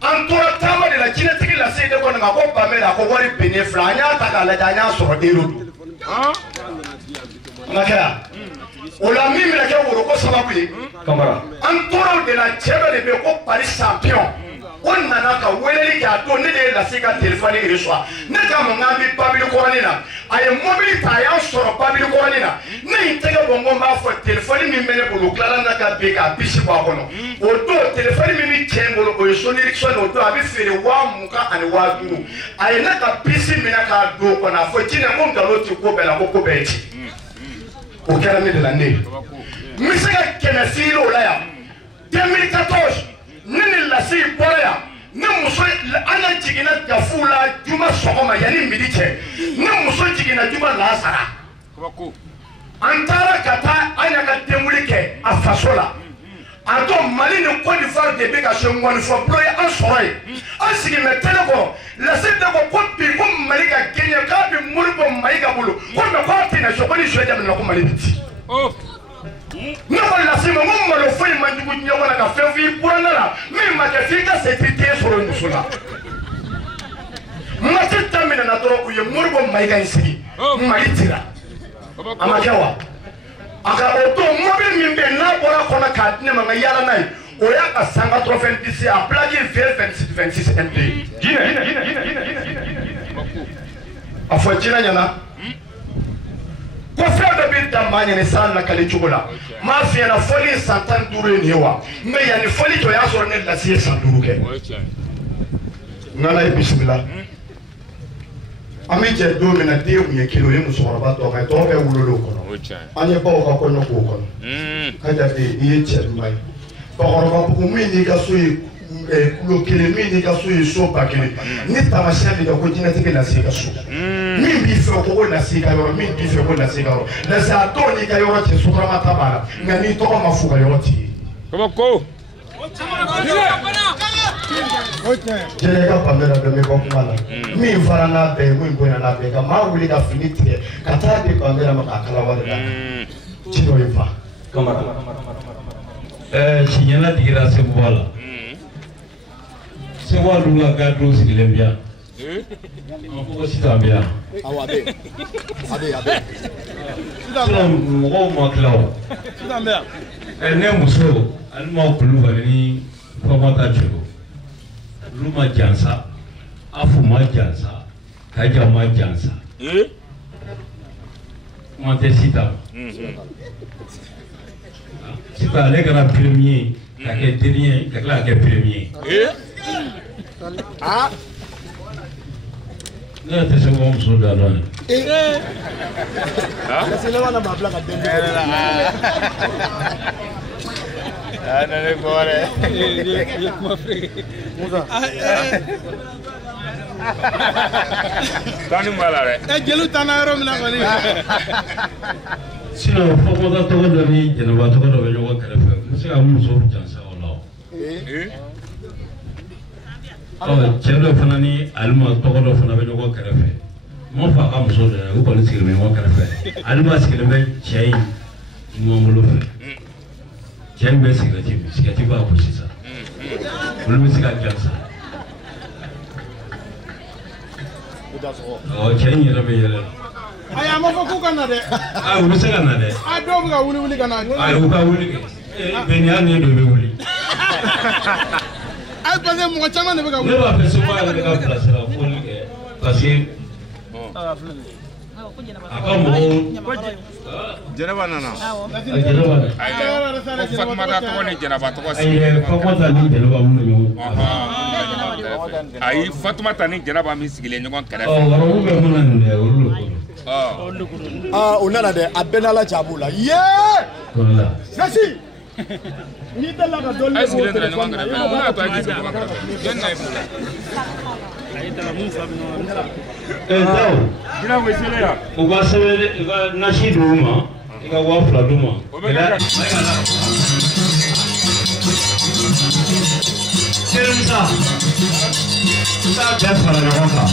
an tora taama de la jinɛtigi lase ne kɔni ma ko bamɛri a ko wari bɛnnen filɛ an y'a ta k'a lajɛ an y'a sɔrɔ euro don n ka kɛra o la min bɛna kɛ woroko sababu ye an tora o de la cɛ dɔ de bɛ yen ko pari champion o nana ka weleli kɛ a don ne de ye lase ka telefɔni reçoit ne ka mun k'an bɛ babili kɔrɔnin na a ye mobili ta a y'an sɔrɔ babili kɔrɔnin na ne y'i tɛgɛ bɔ n ko n b'a fɔ telefɔni min bɛ ne bolo o tilala n'a ka bin k'a bisi bɔ a kɔnɔ o don telefɔni min bɛ cɛ n bolo o ye Sony Ericsson o don a bɛ feere 20,000 ani 50,000 a ye ne ka bisi minɛ k'a don o kɔnɔ a fɔ jinɛ ko nkalon tɛ ko bɛɛ la ko ko bɛɛ ye ci o kɛra ne de la ne ye n bɛ se ka 100 fili o la yan 2014 ne ni lasi bɔra yan ne muso ana jiginna gafu la juma sɔgɔma yanni midi cɛ ne muso jiginna juma lasara an taara ka taa an y'a ka denwuli kɛ a faso la Anto Mali ne Côte d'Ivoire de beka shengwa ni fo ploye an soray an sigi me teleko la sete ko bi ko Mali ka Kenya ka bi mulko Mali ka bulu ko me ko tina so ko ni shwe dem na ko Mali biti oh no ko la sima mo malo fo manjugu nyawa na ka fe fi purana la me ma ka fi ka sécurité so ro musula ma tita mina na toro ku ye mulko Mali ka sigi Mali tira amakawa aka oto mobile mimbe na bora kona katne manga yala nai oya ka sanga trophée d'ici a plaqué vers 26 MP gina afo gina nyana ko frère de bit tamanya ne san na kale chugola ma fi na folie santan dure ni wa me ya ni folie to ya so ne la sie sanduru ke ngala bismillah ami je do me na de mu ye kilo le musoro ba to ka to be wulolo ko anye ba ko ko no ko ko kaja de ye che mai ba ko ko mi ni ka so yi kulo kele mi ni ka so yi so ba kele ni ta ma sha de ko jina te ke na se ka so mi bi fo ko na se ka yo mi bi fo ko na se ka yo na sa to ni ka yo che so ma ta bala ngani to ma fu ka yo ti ko jele ka pamela de me ko mala mi fara na be mu ngona na be ka ma wuli ka finite ka ta de pamela ma ka kala wala chino ifa kamara sinyana digira se bola se wa lunga ga do silembia ko sitambia awabe sila mo ma klaw sitambia ne muso alma kulu bani ko mata chugo luma jansa afu ma jansa kaja ma jansa monte sita sita ale kana premier ka ke dernier ka kla ke premier ah ne te se mo muso da non c'est là on a babla ka dembe ana le gore mo frère Musa tani malare jelu tanaro mina koni sino foko da to do ni jenaba to do be jogo kala fe musa muso jansa wala chelo fana ni alma to do fana be jogo kala fe mo fa ka muso da ko ni sigir me mo kala fe alma sigir me chei mo mulo fe chei be sigati ba ko sisa mulo me siga jansa oh chei ni rabe yele aya mo ko kana de ah wuli se kana de a do ga wuli kana ah u ka wuli be ni an ne do be wuli ay parce que mo chama ne be ga wuli ne ba pe so ba ne ka place la pour que parce que aka mo jenaba nana Fatma da to ni jenaba to ay ko ko da ni jenaba mu yo ay Fatma ta ni jenaba mi sigile ngon kare oh waro be mu nan de wuro ah onana de abenala jabula ye kola nasi ni dalla ka dolle ay sigile ndra ngon kare ona to ay sigile ngon kare jen nay bula daw dina ko sigile ya o ba sebe ga nashi duma ga wa fla duma Kenza sa ja para la ronda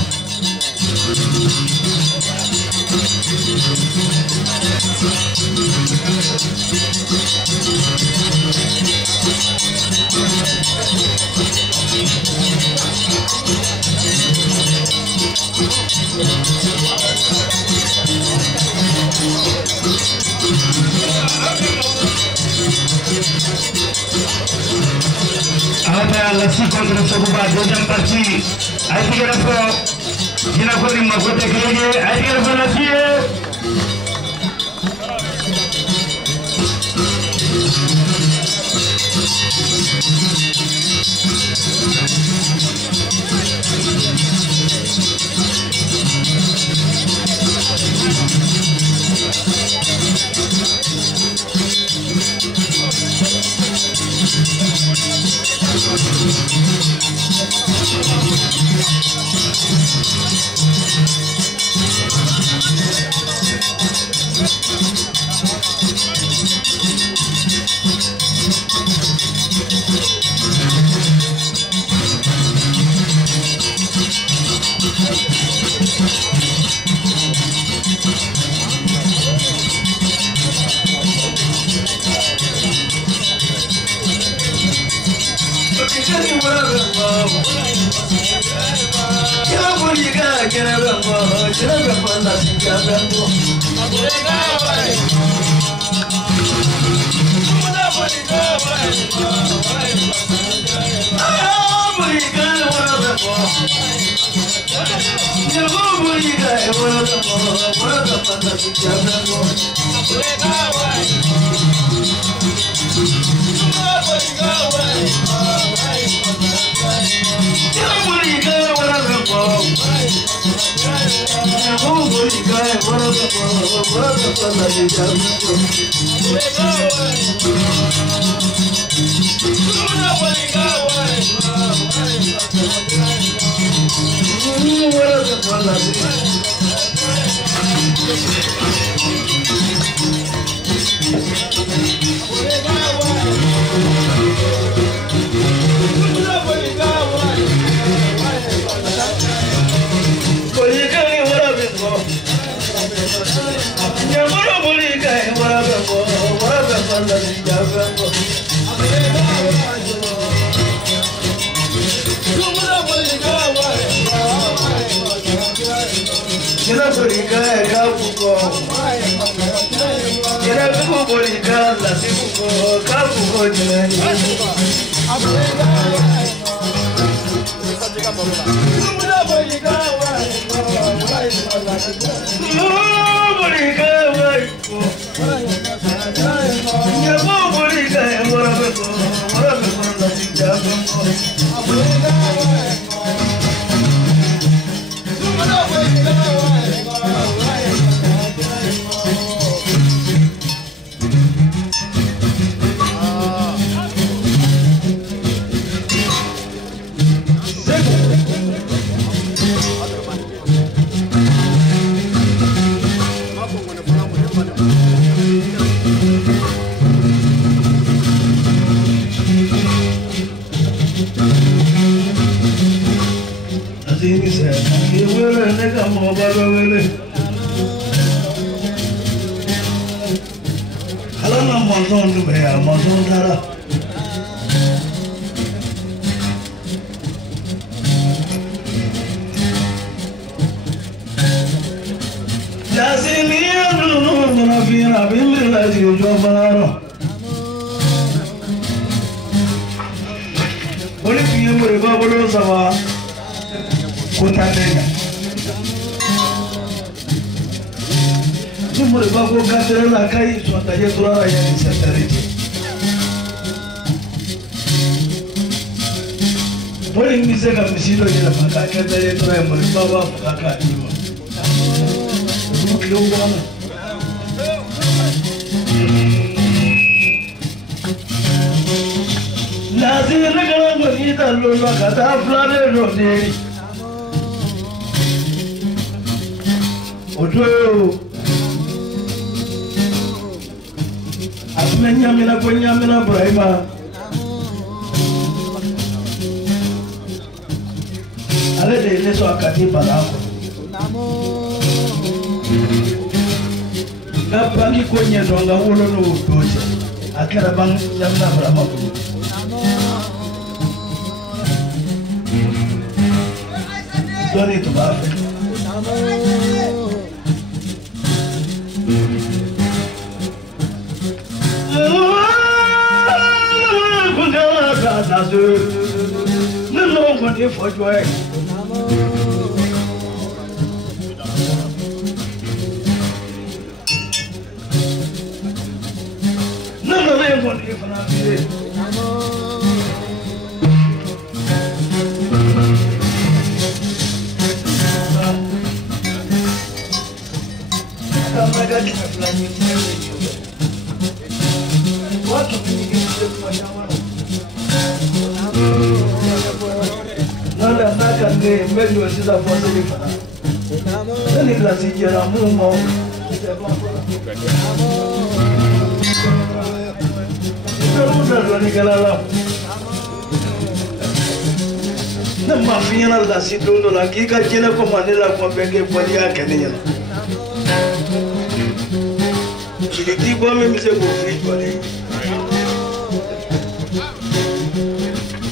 Ahora la chica que nos ocupa deuxième partie. Ahí sigue la pro. Y la cosa más fuerte que llegue. Ahí sigue la pro la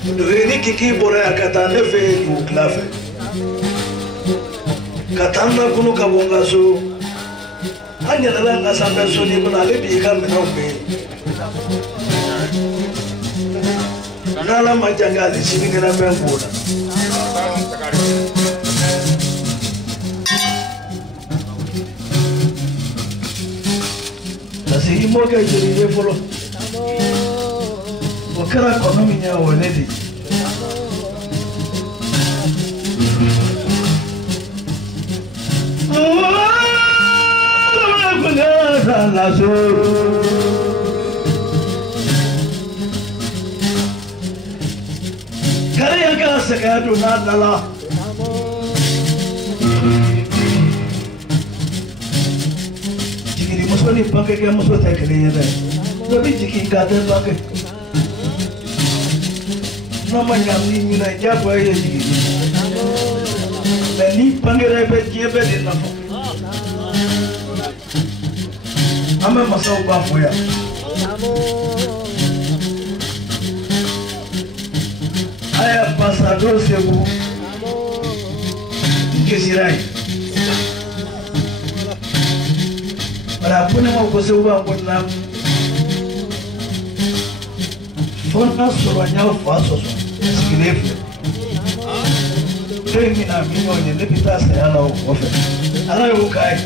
Doveni kiki bora katane fe buklafe. Katana kuno kabonga so. Anya nalanga sampai so ni kuna lebi kami naumbe. Nala majanga di sini kena pembuda. Nasi imo ke jadi dia follow. Wakara ekonomi nya wanedi. Karya ka sekadu nadala. Jiki di musuh ni pakai ke musuh tak kelinya dah. Tapi jiki kata pakai. Nama yang ni mina japa ya jiki. Dan ni pakai repet japa di nama. Ame masau bafu ya. Aya pasado sebu. Kesirai. Para pune mau kosebu angkut nam. Fona soranya faso. Sikilef. Temi na minyo ni lepita saya lau ofe. Ala yukai.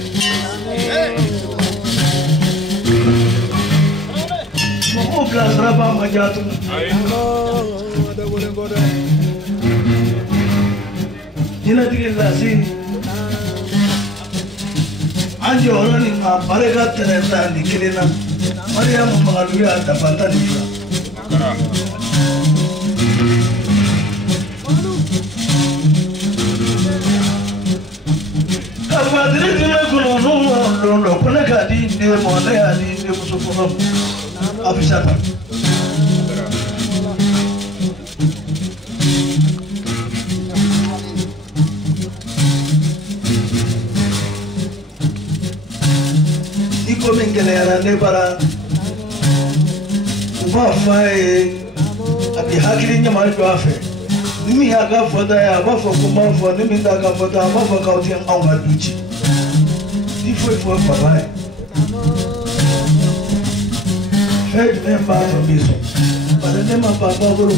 Mau kelas berapa majatu? Jina tinggal sini. Anjo orang ni mereka ternyata di kirinan. Mereka mengalami ada pantai juga. Kalau ada dia gunung pernah kadi dia mana ada dia musuh pun. Abisata. Iko mengelera nebara. Uba fai abi hakirinya mari doafe. Nimi haga foda ya ba fo kuma fo nimi daga foda ba fo kauti au maduchi. Ni foi papai. Fede nem passa isso. Para nem mais papai grupo.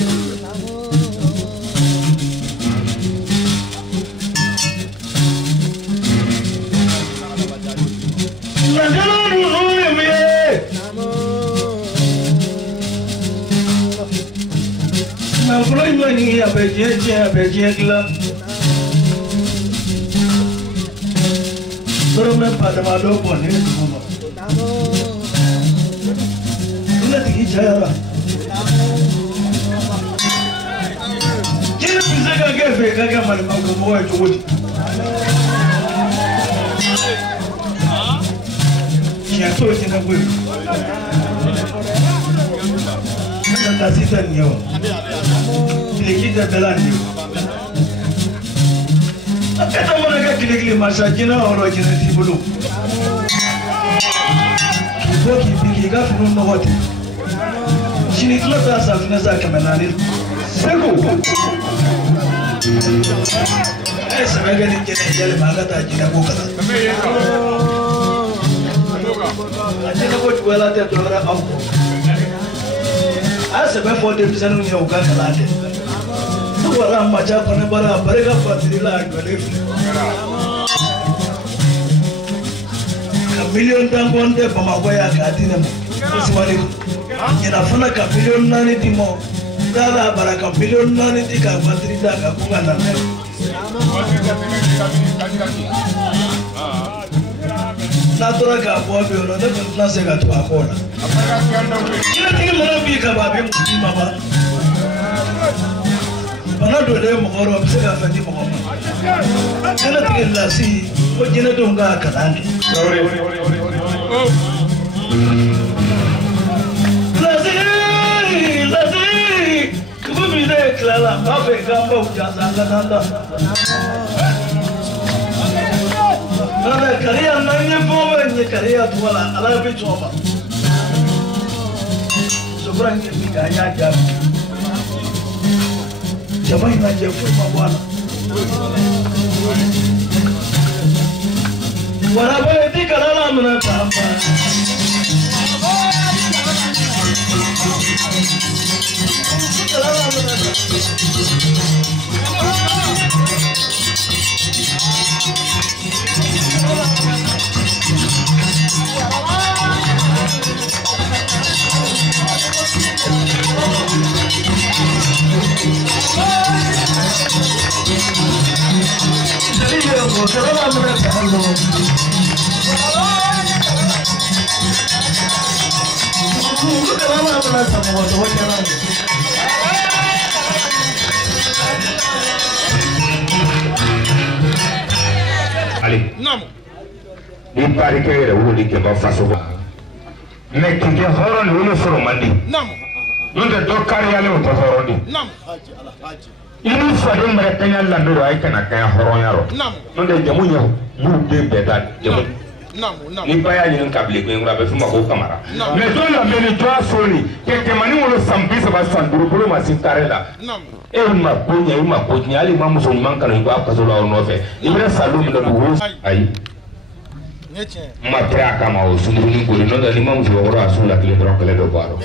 Na frente ni abeje gila. Soro me pada malo pone semua. Ina tiki jaya. Kira bisa kagefe kage mali magomo wa chukudi. Kia to tina kwe. Nanda sita niyo. Kita belanja. Kita mana kali masa jina orang jina di bulu. Kita pergi ke film nawati. Sini kelas asal fina sa kemenanil. Sego. Sebagai ni jina jale maga ta jina buka. Jina buat jualan tiap dolar am. Sebab foto di sana ni orang kelade. Orang macam mana bara mereka pastilah golif. Kamilion tangguan deh pemakai agak Assalamualaikum. Ina fana kamilion nani timo. Dala bara kamilion nani tika pastrida kapungan nane. Natura kapuan biolo deh nasi katu akola. Kita tinggal menabi kababi mama. Mana dole mokoro bisa kafati mokoro. Kana tinggal nasi, kau jina dongga kalangi. Lasi, kau bila kelala, apa gambar jangan nanda. Nanda karya nanya bawa ni karya tuala, ala bicara. Seberang ni kaya jam. jama ina je fu ma bwana wala ba ti kalala mna tamba Ali. Naam. Di bari ke yɛrɛ wuli kɛ ba faso ba. Mais k'i kɛ hɔrɔn ni wolo sɔrɔ man di. Naam. N'o tɛ dɔ kariyalen o tɛ hɔrɔn di. Naam. I ni faden mɛrɛ kaɲa lamɛn a ye kana kaɲa hɔrɔnya rɔ. Naam. N'o tɛ jamu ɲɛ y'u den bɛɛ da jamu. Naam. Naam. Ni ba y'a ɲini ka bilen ko in a bɛ f'u ma ko kamara. Mais dɔ lamɛn ni dɔ sɔɔni kɛ kɛmɛ ni wolo san 30 san 5 bolo ma se kare la. Naam. E ma ko ɲɛ i ma ko ɲɛ hali ma muso ɲuman kanu i b'a kaso la o nɔfɛ i bɛ salon min na dugu ayi. Ma tɛ a kama o sunkurunin kori n'o tɛ ni ma muso wɔɔrɔ a su la tile dɔrɔn kɛlɛ dɔ b'a rɔ.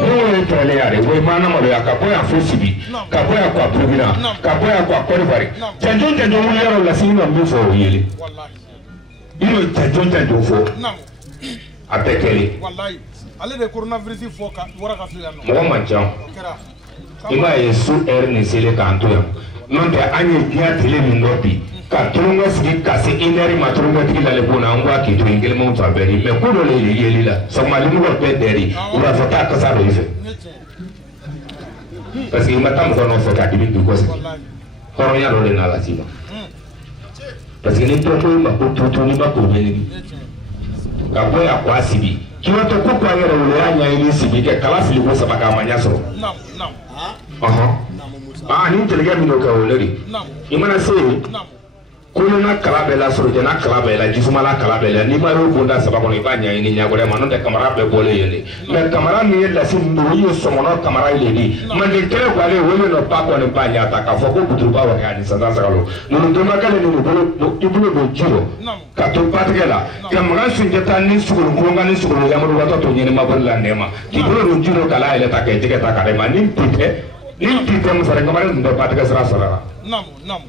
N'o ye tɛrɛlen yare o ye maana maloya ka bɔ yan fo Sibi ka bɔ yan kwa Burukina ka bɔ yan kwa Côte d'Ivoire jɛnjɔn jɛnjɔn wuli yɔrɔ la sini ma min fɔ o yeli. I y'o jɛnjɔn jɛnjɔn fɔ a bɛɛ kɛlen. Ale de coronavirus fɔ ka wara ka fili yan nɔ. Mɔgɔ man ca i b'a ye su heure ni selen k'an to yan n'o tɛ an ye diɲɛ tile min dɔ bi. Ka tulonkɛ sigi ka se 1 heure ma tulonkɛtigi lale ko na an k'a k'i to yen kelen ma fan bɛɛ di mais ko dɔ le ye yeli la sɔgɔmalimɔgɔ bɛɛ dɛri u b'a fɔ taa kasa dɔ i fɛ parce que i ma taa mɔgɔ nɔfɛ k'a dimi k'i kɔsigi hɔrɔnya dɔ de nana lase i ma parce que ni dɔ ko i ma ko tutu n'i ma k'o ɲɛɲini ka bɔ yan k'a sigi k'i ma to ko k'a yɛrɛ wolo y'a ɲɛɲini sigi kɛ kala fili ko 3 k'a ma ɲɛ sɔrɔ ni jelikɛ min y'o kɛ o le de i mana se yen kolonna kala bɛɛ la sorojɛna kala bɛɛ la jisumala kala bɛɛ la n'i ma y'o bonda 3 kɔnɔ i b'a ɲɛɲini ɲɛgɔrɛ ma n'o tɛ kamara bɛɛ bɔlen yen de mais kamara min ye lasi min o ye sɔmɔnɔ kamara ye de manden kɛlɛ kɔlen wele nɔ ba kɔni ba ɲa ta k'a fɔ ko buturuba wa kɛ ani sansan sagalo ninnu dɔnbakɛle ninnu i bolo don ji rɔ ka to batigɛ la ka makan sunjata ni sugoro kolonkan ni sugoro yamuru watɔ to ɲɛnima bolo la nɛma k'i bolo don ji rɔ k'a la yɛlɛ ta kɛ jɛgɛ ta k'a dɛ ma ni bi tɛ musare kamara ninnu bɛɛ batigɛ sira sɔrɔ la.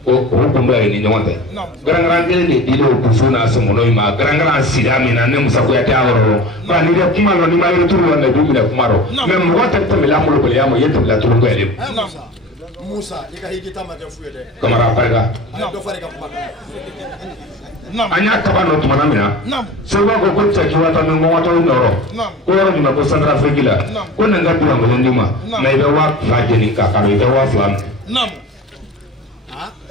O kun bɛ ni ɲɔgɔn tɛ garangaran kelen de dilen o kusu n'a sɔmɔnɔ in ma garangaran sira min na ne musagoya tɛ a yɔrɔ ba n'i bɛ kuma dɔn n'i ma yɛrɛ turu la mɛ du minɛ kuma dɔn mɛ mɔgɔ tɛ tɛmɛla molobaliya ma i ye tɛmɛla turu ko yɛlɛ Musa i ka hijita ma kɛ fu ye dɛ kamara barika dɔ fara i ka kuma an y'a kaba nɔ tumana min na seba ko cɛ k'i watɔ ni ngɔngɔtɔ nɔrɔ ko yɔrɔ jumɛn ko Centrafrique la ko nin ka dulankolon di ma mɛ i bɛ 2 jeni k'a kanu i bɛ 2 minɛ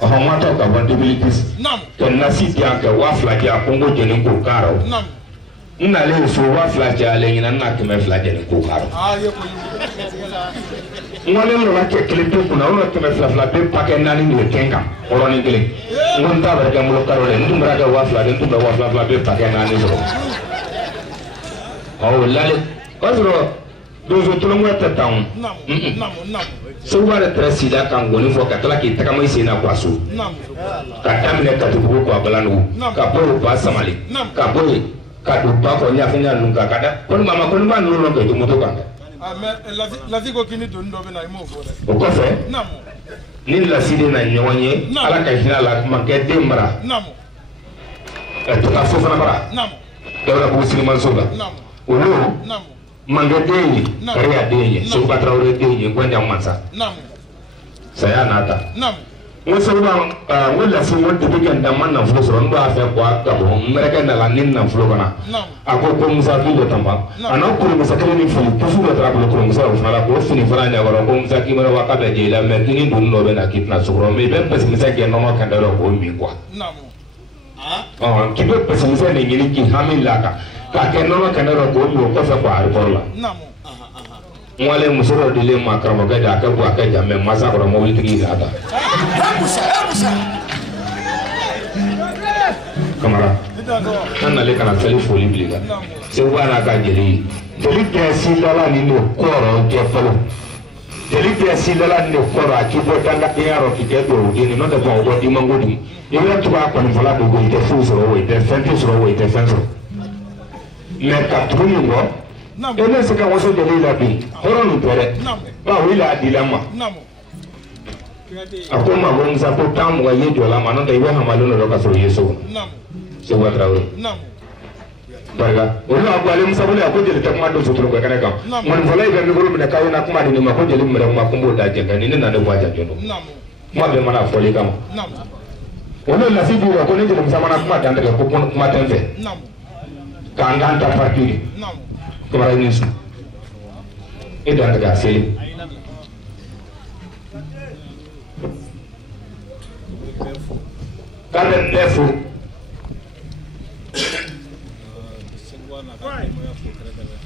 ɔhɔnmatɔ ka bɔ 2010 ka nasi di yan kɛ 2 di yan ko n ko jeni k'o k'a rɔ n nalen so 2 jalen ɲinan n na 200 jeni k'o k'a rɔ n wale nana kɛ kelen to kunna o na 200 bɛ pakɛ 4 de kɛ n kan yɔrɔnin kelen n ko n t'a bɛrɛ kɛ n bolo karo dɛ n tun bɛra kɛ 2 de n tun bɛ 2 bɛ pakɛ 4 sɔrɔ o lale o y'a sɔrɔ donso tulonkɛ tɛ tan Seguba de tɛrɛ sida kan gɔni fɔ ka tila k'i tagama i sen na Kwaso ka daminɛ Katibugu kwa Balanugu ka bɔ o ba Samali ka bɔ yen ka don ba kɔ ɲafɛnya ninnu kan ka da ko ni mama ko ni b'a ninnu lɔn kɛ i to moto kan Lasi ko k'i ni doni dɔ bɛ na i m'o fɔ dɛ o kɔfɛ ni Lasi de na ɲɔgɔn ye Ala ka hinɛ a la makɛ den mara Tunga Fofana bara Dawudabugu Sirimanso la olu Mangɛ den ye Kariya den ye Seguba Tarawele den ye Gɔnja Mansa saya nata n ko Seguba n ko Lasi n ko depuis que n da ma nafolo sɔrɔ n b'a fɛ k'a Gabon n mɛrɛkɛ nana ni nafolo kana a ko Musa k'i bɛ tanba a n'aw kolomusa kelen ni fini tufu dɔ taara bolo kolomusa o fana la k'o fini fana ɲɛkɔrɔ ko Musa k'i mɛrɛ wa k'a bɛ jɛ i la mɛ kini dun dɔ bɛ na k'i tɛna sukɔrɔ mais i bɛ pɛsimisɛn kɛ nɔnɔ kan dɔ la k'o min quoi k'i bɛ pɛsimisɛn de ɲini k'i hami la kan k'a kɛ nɔnɔ kan dɔ la k'o min o kɔfɛ k'a aéroport la n wale muso dɔ dilen ma karamɔgɔkɛ de a kɛ bɔ a kɛ jan mɛ masa kɔrɔ mobilitigi y'a ta kamara an nalen kana seli foli bilen kan Seguba n'a ka jeli jeli tɛ si dala ni n'o kɔrɔ jɛ fɔlɔ jeli bɛ silala ne kɔrɔ a k'i bɔ danga yɔrɔ k'i kɛ duwawu den n'o tɛ bɔn o bɔ di mango dun i bɛ tugu a kɔnifɔla dogo i tɛ foyi sɔrɔ o i tɛ fɛn tɛ sɔrɔ o i tɛ fɛn sɔrɔ mɛ ka tugu min kɔ e ne se ka waso jeli la bi hɔrɔn nin tɛ dɛ bawo i la a dila ma a ko ma ko musa ko tan mugan ye jɔ la ma n'o tɛ i bɛ hamalen dɔ ka sɔrɔ i ye so Segu Tarawele barika olu a ko ale musa bolo a ko jeli tɛ kuma don sotoro ka kɛnɛ kan mɔnifɔla i bɛ mikoro minɛ k'aw na kuma di ne ma ko jeli minɛ kuma ko n b'o da jɛ kan ni ne nana ne bɔ a jate dɔn kuma bɛɛ mana fɔli kama olu lasi b'u la ko ne jeli musa mana kuma dan tigɛ ko kuma tɛ n fɛ k'an k'an ta parti de kamara ni su e dan tigɛ a seli k'a bɛ bɛɛ fo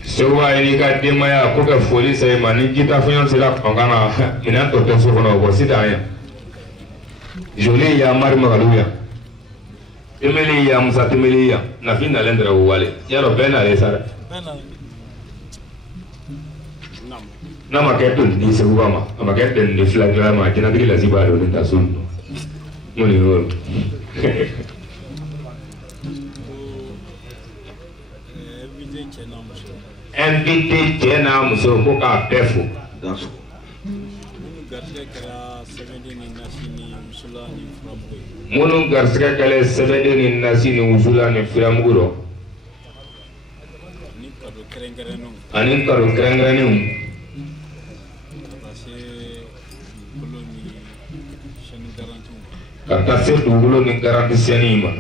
Sewa ini ka denbaya ko ka foli sa ma ni jita fɛn sera fanga na minɛn tɔ tɛ so kɔnɔ o bɔ sisan yan joli ya mari magalu ya temeli ya musa temeli ya nafi nalen dara o wale yaro bɛɛ nalen sa dɛ n'a ma kɛ toli di Seguba ma a ma kɛ tɛni di filakila ma jinɛtigi lasiba de o ni ta so n ko nin y'o invité cɛ n'a muso ko k'a bɛɛ fo minnu garisɛgɛ kɛlen sɛbɛden ni nasi ni wusula ni firamugu rɔ ani kado kɛrɛnkɛrɛnnenw ka taa se dugukolo ni garantisɛnnin ma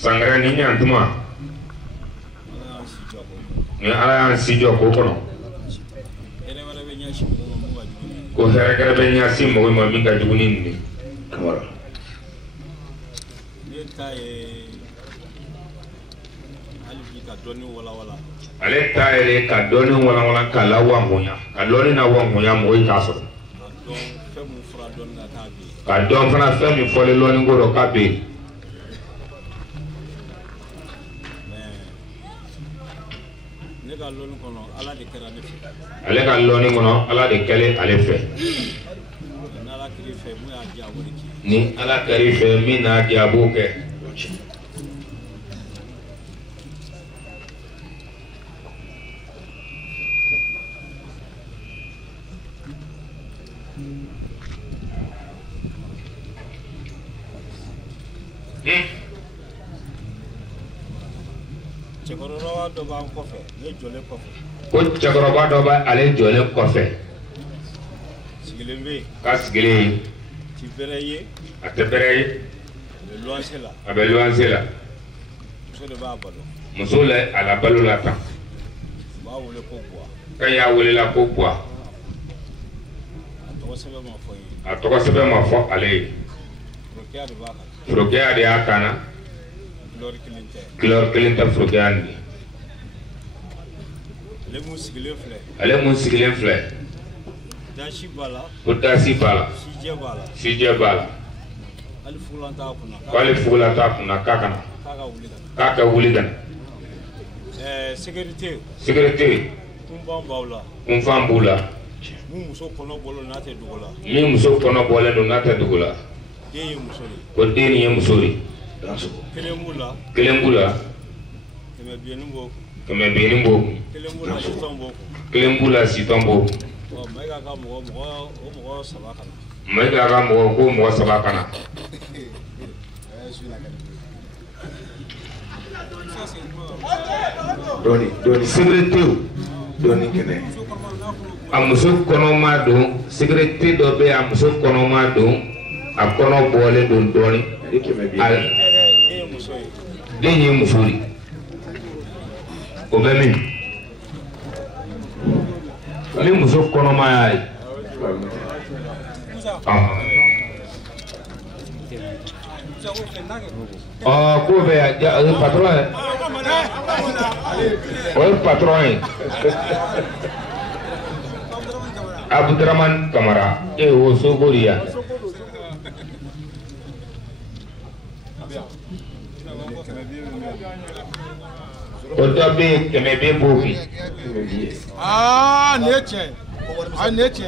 sangara ni ɲantuma ni ala y'an si jɔ ko kɔnɔ ko hɛrɛkɛrɛ bɛ ɲɛsin mɔgɔ ma min ka jugu ni nin kamara ale ta yɛrɛ ka dɔɔni walawala k'a la wangoya ka dɔɔni na wangoya mɔgɔ yi k'a sɔrɔ ka dɔn fana fɛn min fɔlen lɔɔni ko rɔ k'a bɛ yen ale ka lɔɔni kɔnɔ ala de kɛlen ale fɛ ni ala kɛr'i fɛ min n'a di a b'o kɛ ko cɛkɔrɔba dɔ bɛ ale jɔlen kɔfɛ ka sigilen a tɛ bɛrɛ ye a bɛ luwanse la muso la a la balo la tan kan y'a welela ko buwa a tɔgɔ sɛbɛn ma fɔ ale ye forokɛya de y'a kan na kilɔri kelen tɛ forokɛya nin ale mun sigilen filɛ ko dasi b'a la sijɛ b'a la k'ale fugulan t'a kunna k'a kana k'a ka wuli ka na sécurité kunfan b'u la min muso kɔnɔ bɔlen don n'a tɛ dugu la ko den nin ye muso de kelen b'u la kɛmɛ biɲɛni b'o kun kelen b'u la sitɔn b'o kun Maïga ka mɔgɔ ko mɔgɔ saba kana dɔɔni sécurité dɔɔni kɛnɛ a muso kɔnɔma don sécurité dɔ bɛ a muso kɔnɔma don a kɔnɔ bɔlen don dɔɔni den ye muso de o bɛ min ni muso kɔnɔma y'a ye ko bɛ o ye patron ye o ye patron ye Abdurrahman Kamara o Sogori ya o dɔ bɛ yen kɛmɛ bɛ b'o bi. nin ye tiɲɛ ye nin ye tiɲɛ ye.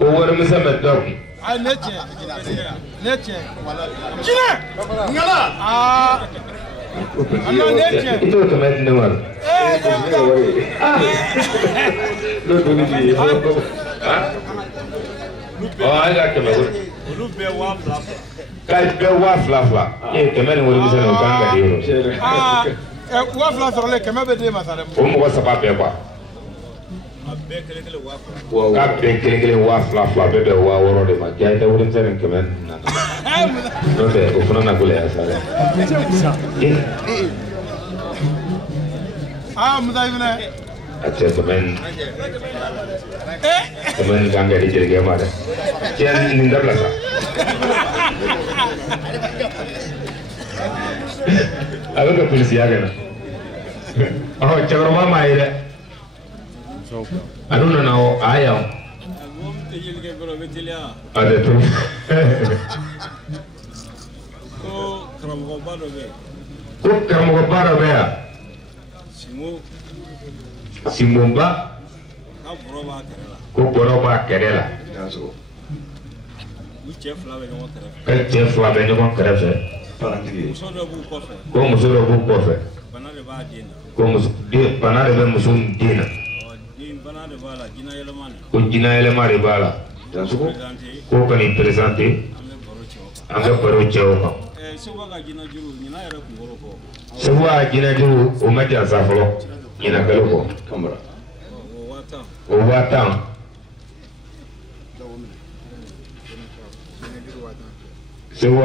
o warimisɛn bɛ dɔ bi. nin ye tiɲɛ nin ye tiɲɛ jinɛ ngala nin ye tiɲɛ. i t'o kɛmɛ di ne ma. n'o doni bi ye. a ye ka kɛmɛ ko. olu bɛɛ 2000. k'a bɛɛ 2000. kɛmɛ ni warimisɛn o kan ka di yɔrɔ. 2000 sɔrɔlen kɛmɛ bɛ d'e ma sa dɛ. o mɔgɔ 3 bɛɛ quoi. a bɛɛ kelen 2000. k'a bɛɛ kelen 2000 bɛɛ bɛ 6000 de ma ja i tɛ warimisɛn ni kɛmɛ na. n'o tɛ o fana na gɛlɛya sa dɛ. Musa i fɛnɛ. a cɛ kɛmɛ ni kan ka di jelikɛ ma dɛ. cɛ nin dabila sa. a bɛ ka polisiya kɛ na. cɛkɔrɔba m'a ye dɛ. a dun nana o a y'a yan. a tɛ to. ko karamɔgɔba dɔ bɛ yen. ko karamɔgɔba dɔ bɛ yan. Simonba. ko bɔrɔ b'a kɛrɛ la. u cɛ 2 bɛ ɲɔgɔn kɛrɛfɛ. ka cɛ 2 bɛ ɲɔgɔn kɛrɛfɛ. muso dɔ b'u kɔfɛ. ko muso dɔ b'u kɔfɛ. bana de b'a den na. ko bana de bɛ muso in den na. bana de b'a la jinɛ yɛlɛma de. ko jinɛ yɛlɛma de b'a la. ko ka nin présenter. an bɛ baro cɛ o kan. Segu ka jinɛ juru ɲina yɛrɛ kunkolo kɔ. Segu ka jinɛ juru o ma jansa fɔlɔ ɲinakalo kɔ. o 1000. Segu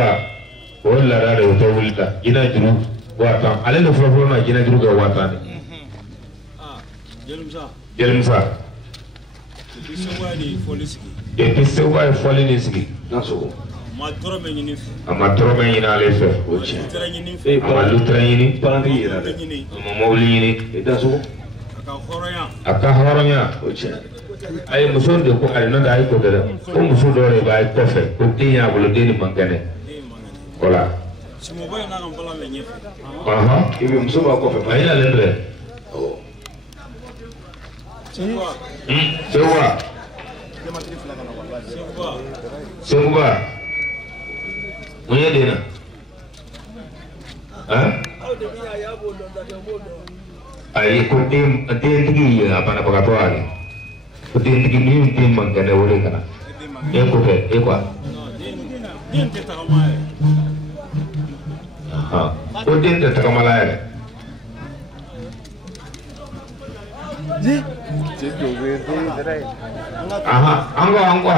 o laada de o tɛ wuli la jinɛ juru 1000 ale de fɔlɔ na jinɛ juru kɛ 1000 de. Jelimusa. depuis Segu ye fɔli nin sigi. a ma dɔrɔmɛ ɲini ale fɛ. a ma lutɛrɛ ɲini. a ma mobili ɲini. a ka hɔrɔnya. a ye muso de ko ayi n'o tɛ a ye ko kɛ dɛ ko muso dɔw de b'a kɔfɛ ko den y'a bolo den ni man kɛnɛ. voilà. muso b'a kɔfɛ. a yɛlɛlen filɛ. Seguba. mun ye den na. ayi ko dentigi ye a banabagatɔ ale. ko dentigi min den man kɛnɛ o de kana. e ko kɛ e quoi. ko den tɛ tagamala yɛrɛ. an ko.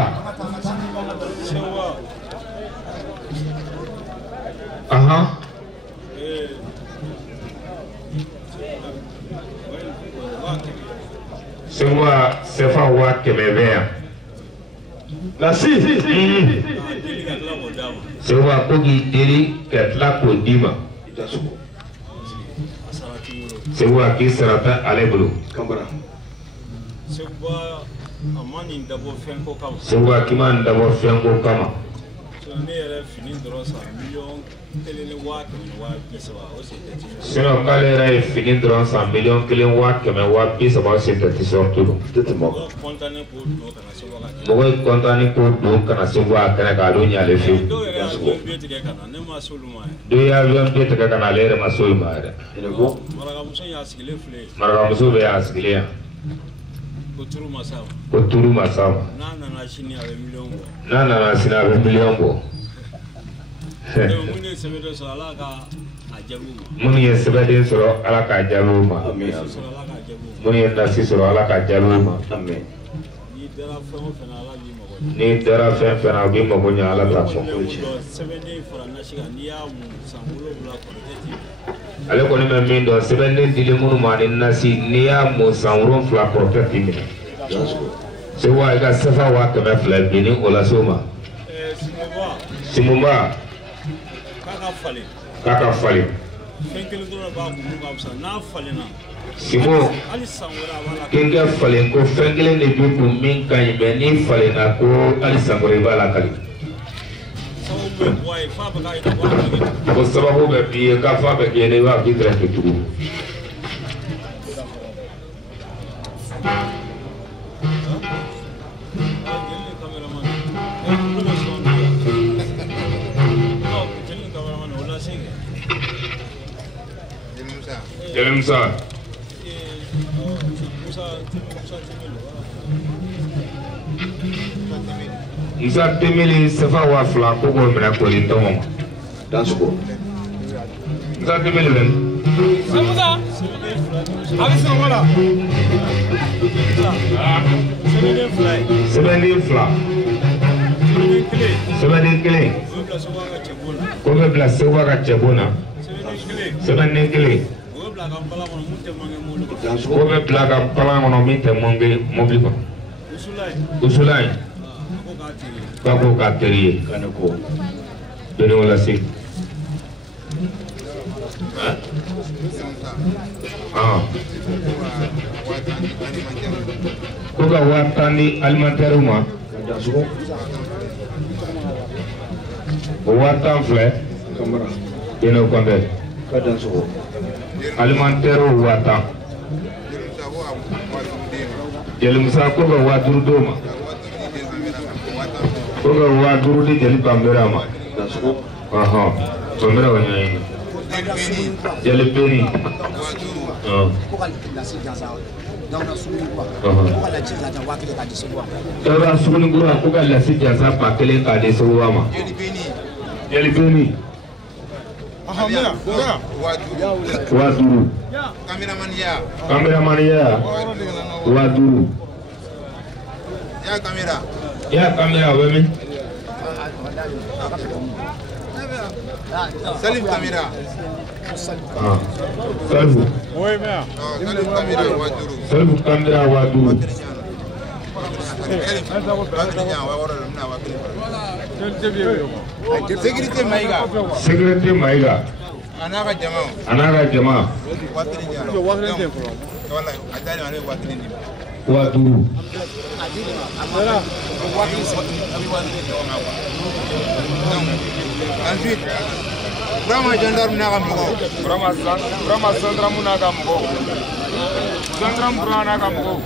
Segu sefa 500 bɛ yan. Segu ko k'i deli ka tila k'o d'i ma. Segu k'i sarata ale bolo. Segu k'i ma nin dabɔ fɛn ko kama. sinon k'ale yɛrɛ ye fini dɔrɔn san 1,130,000 o sen tɛ t-shirt don. mɔgɔ ye kɔntani k'o don kana Segu a kɛnɛ k'a don ɲale fiyewu. dɔw y'a avion billet tigɛ ka na ale yɛrɛ ma so in ma yɛrɛ. marakamuso bɛ yan a sigilen yan. ko turu ma s'a ma. n'a nana sini a bɛ 1,000,000 bɔ. minnu ye sɛbɛden sɔrɔ ala k'a jaabi u ma. minnu ye nasi sɔrɔ ala k'a jaabi u ma. n'i dara fɛn fɛn na a b'i mago ɲɛ ala ta fɔ. ale kɔni bɛ min dɔn sɛbɛnden dili minnu ma ni nasi n'i y'a mun san 7 kɔrɔkɛ t'i minɛ. Segu i ka sefa 200 bi ni o lase o ma. Simunba. k'a ka falen. Simon k'i ka falen ko fɛn kelen de b'i kun min ka ɲi mɛ n'i falenna ko hali san wɛrɛ i b'a lakali. ko sababu bɛ b'i ye k'a fɔ a bɛ k'i ye i b'a k'i kɛrɛfɛ tugun. Musa. Musa temeli sefa wa fila ko ko mena ko rin tomo. Dansuko. Musa temeli ben. Musa. Abi so wala. 7 fly. 7 kile. Ko be bla sewa ka chebona. 7 kile. Ko be bla ka pala ngono mi te mongi ko. Usulai. Kako ka teri kanako. Dene wala sik. Koga watani alimentaire uma watan fle ino konde alimentaire watan Jelmusa koga waduru doma koga waduru di jeli bambera ma bambera wanya jeli beni Tora suguni gura ko ga lasi jaza pa kelen ka de so wama yeli beni waduru kameraman ya waduru ya kamera wemi Salim kamera Salfu Oui, mais. Salim kamera waduru Salfu kamera waduru Sécurité Maïga. Sécurité Maïga. Anaga Jama. Waduru. Ensuite, Brahma gendarme n'a pas mort. Brahma gendarme n'a pas mort. Gendarme Brahma n'a pas mort.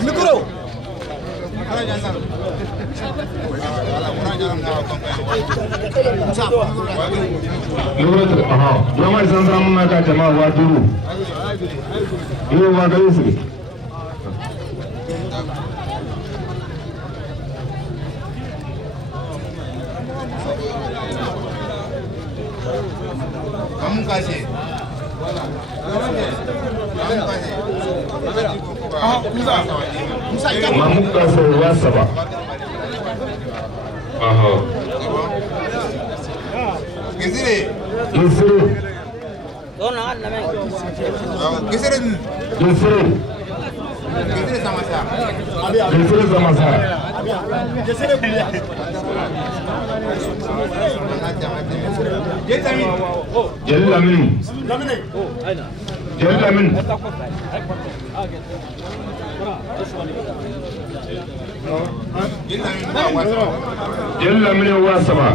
Micro. Brahma gendarme n'a pas Jama waduru. Iyo waduru. Kamu kasih. Mamuka so wasaba. Gisire. Gisire. Gisire. Gisire. Gisire sama saya. Gisire sama saya. Gisire kuliah. Jeli Lamine. Jeli Lamine. Jeli Lamine wasaba.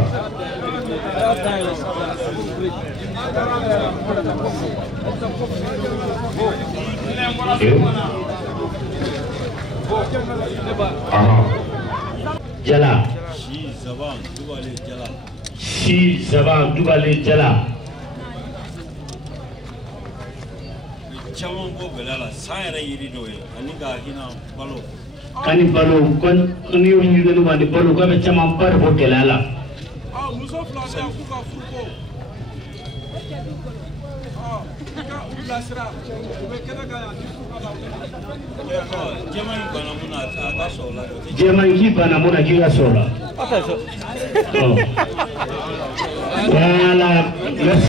Jala. Si Zaban Dubale Jala. Kani balo kon ni woni do wandi balo ko be chama par bo kelala. Muso fla be ku ka fuko. Lasra. Be keda ga ya Jeman ki bana muna ki sola. Wala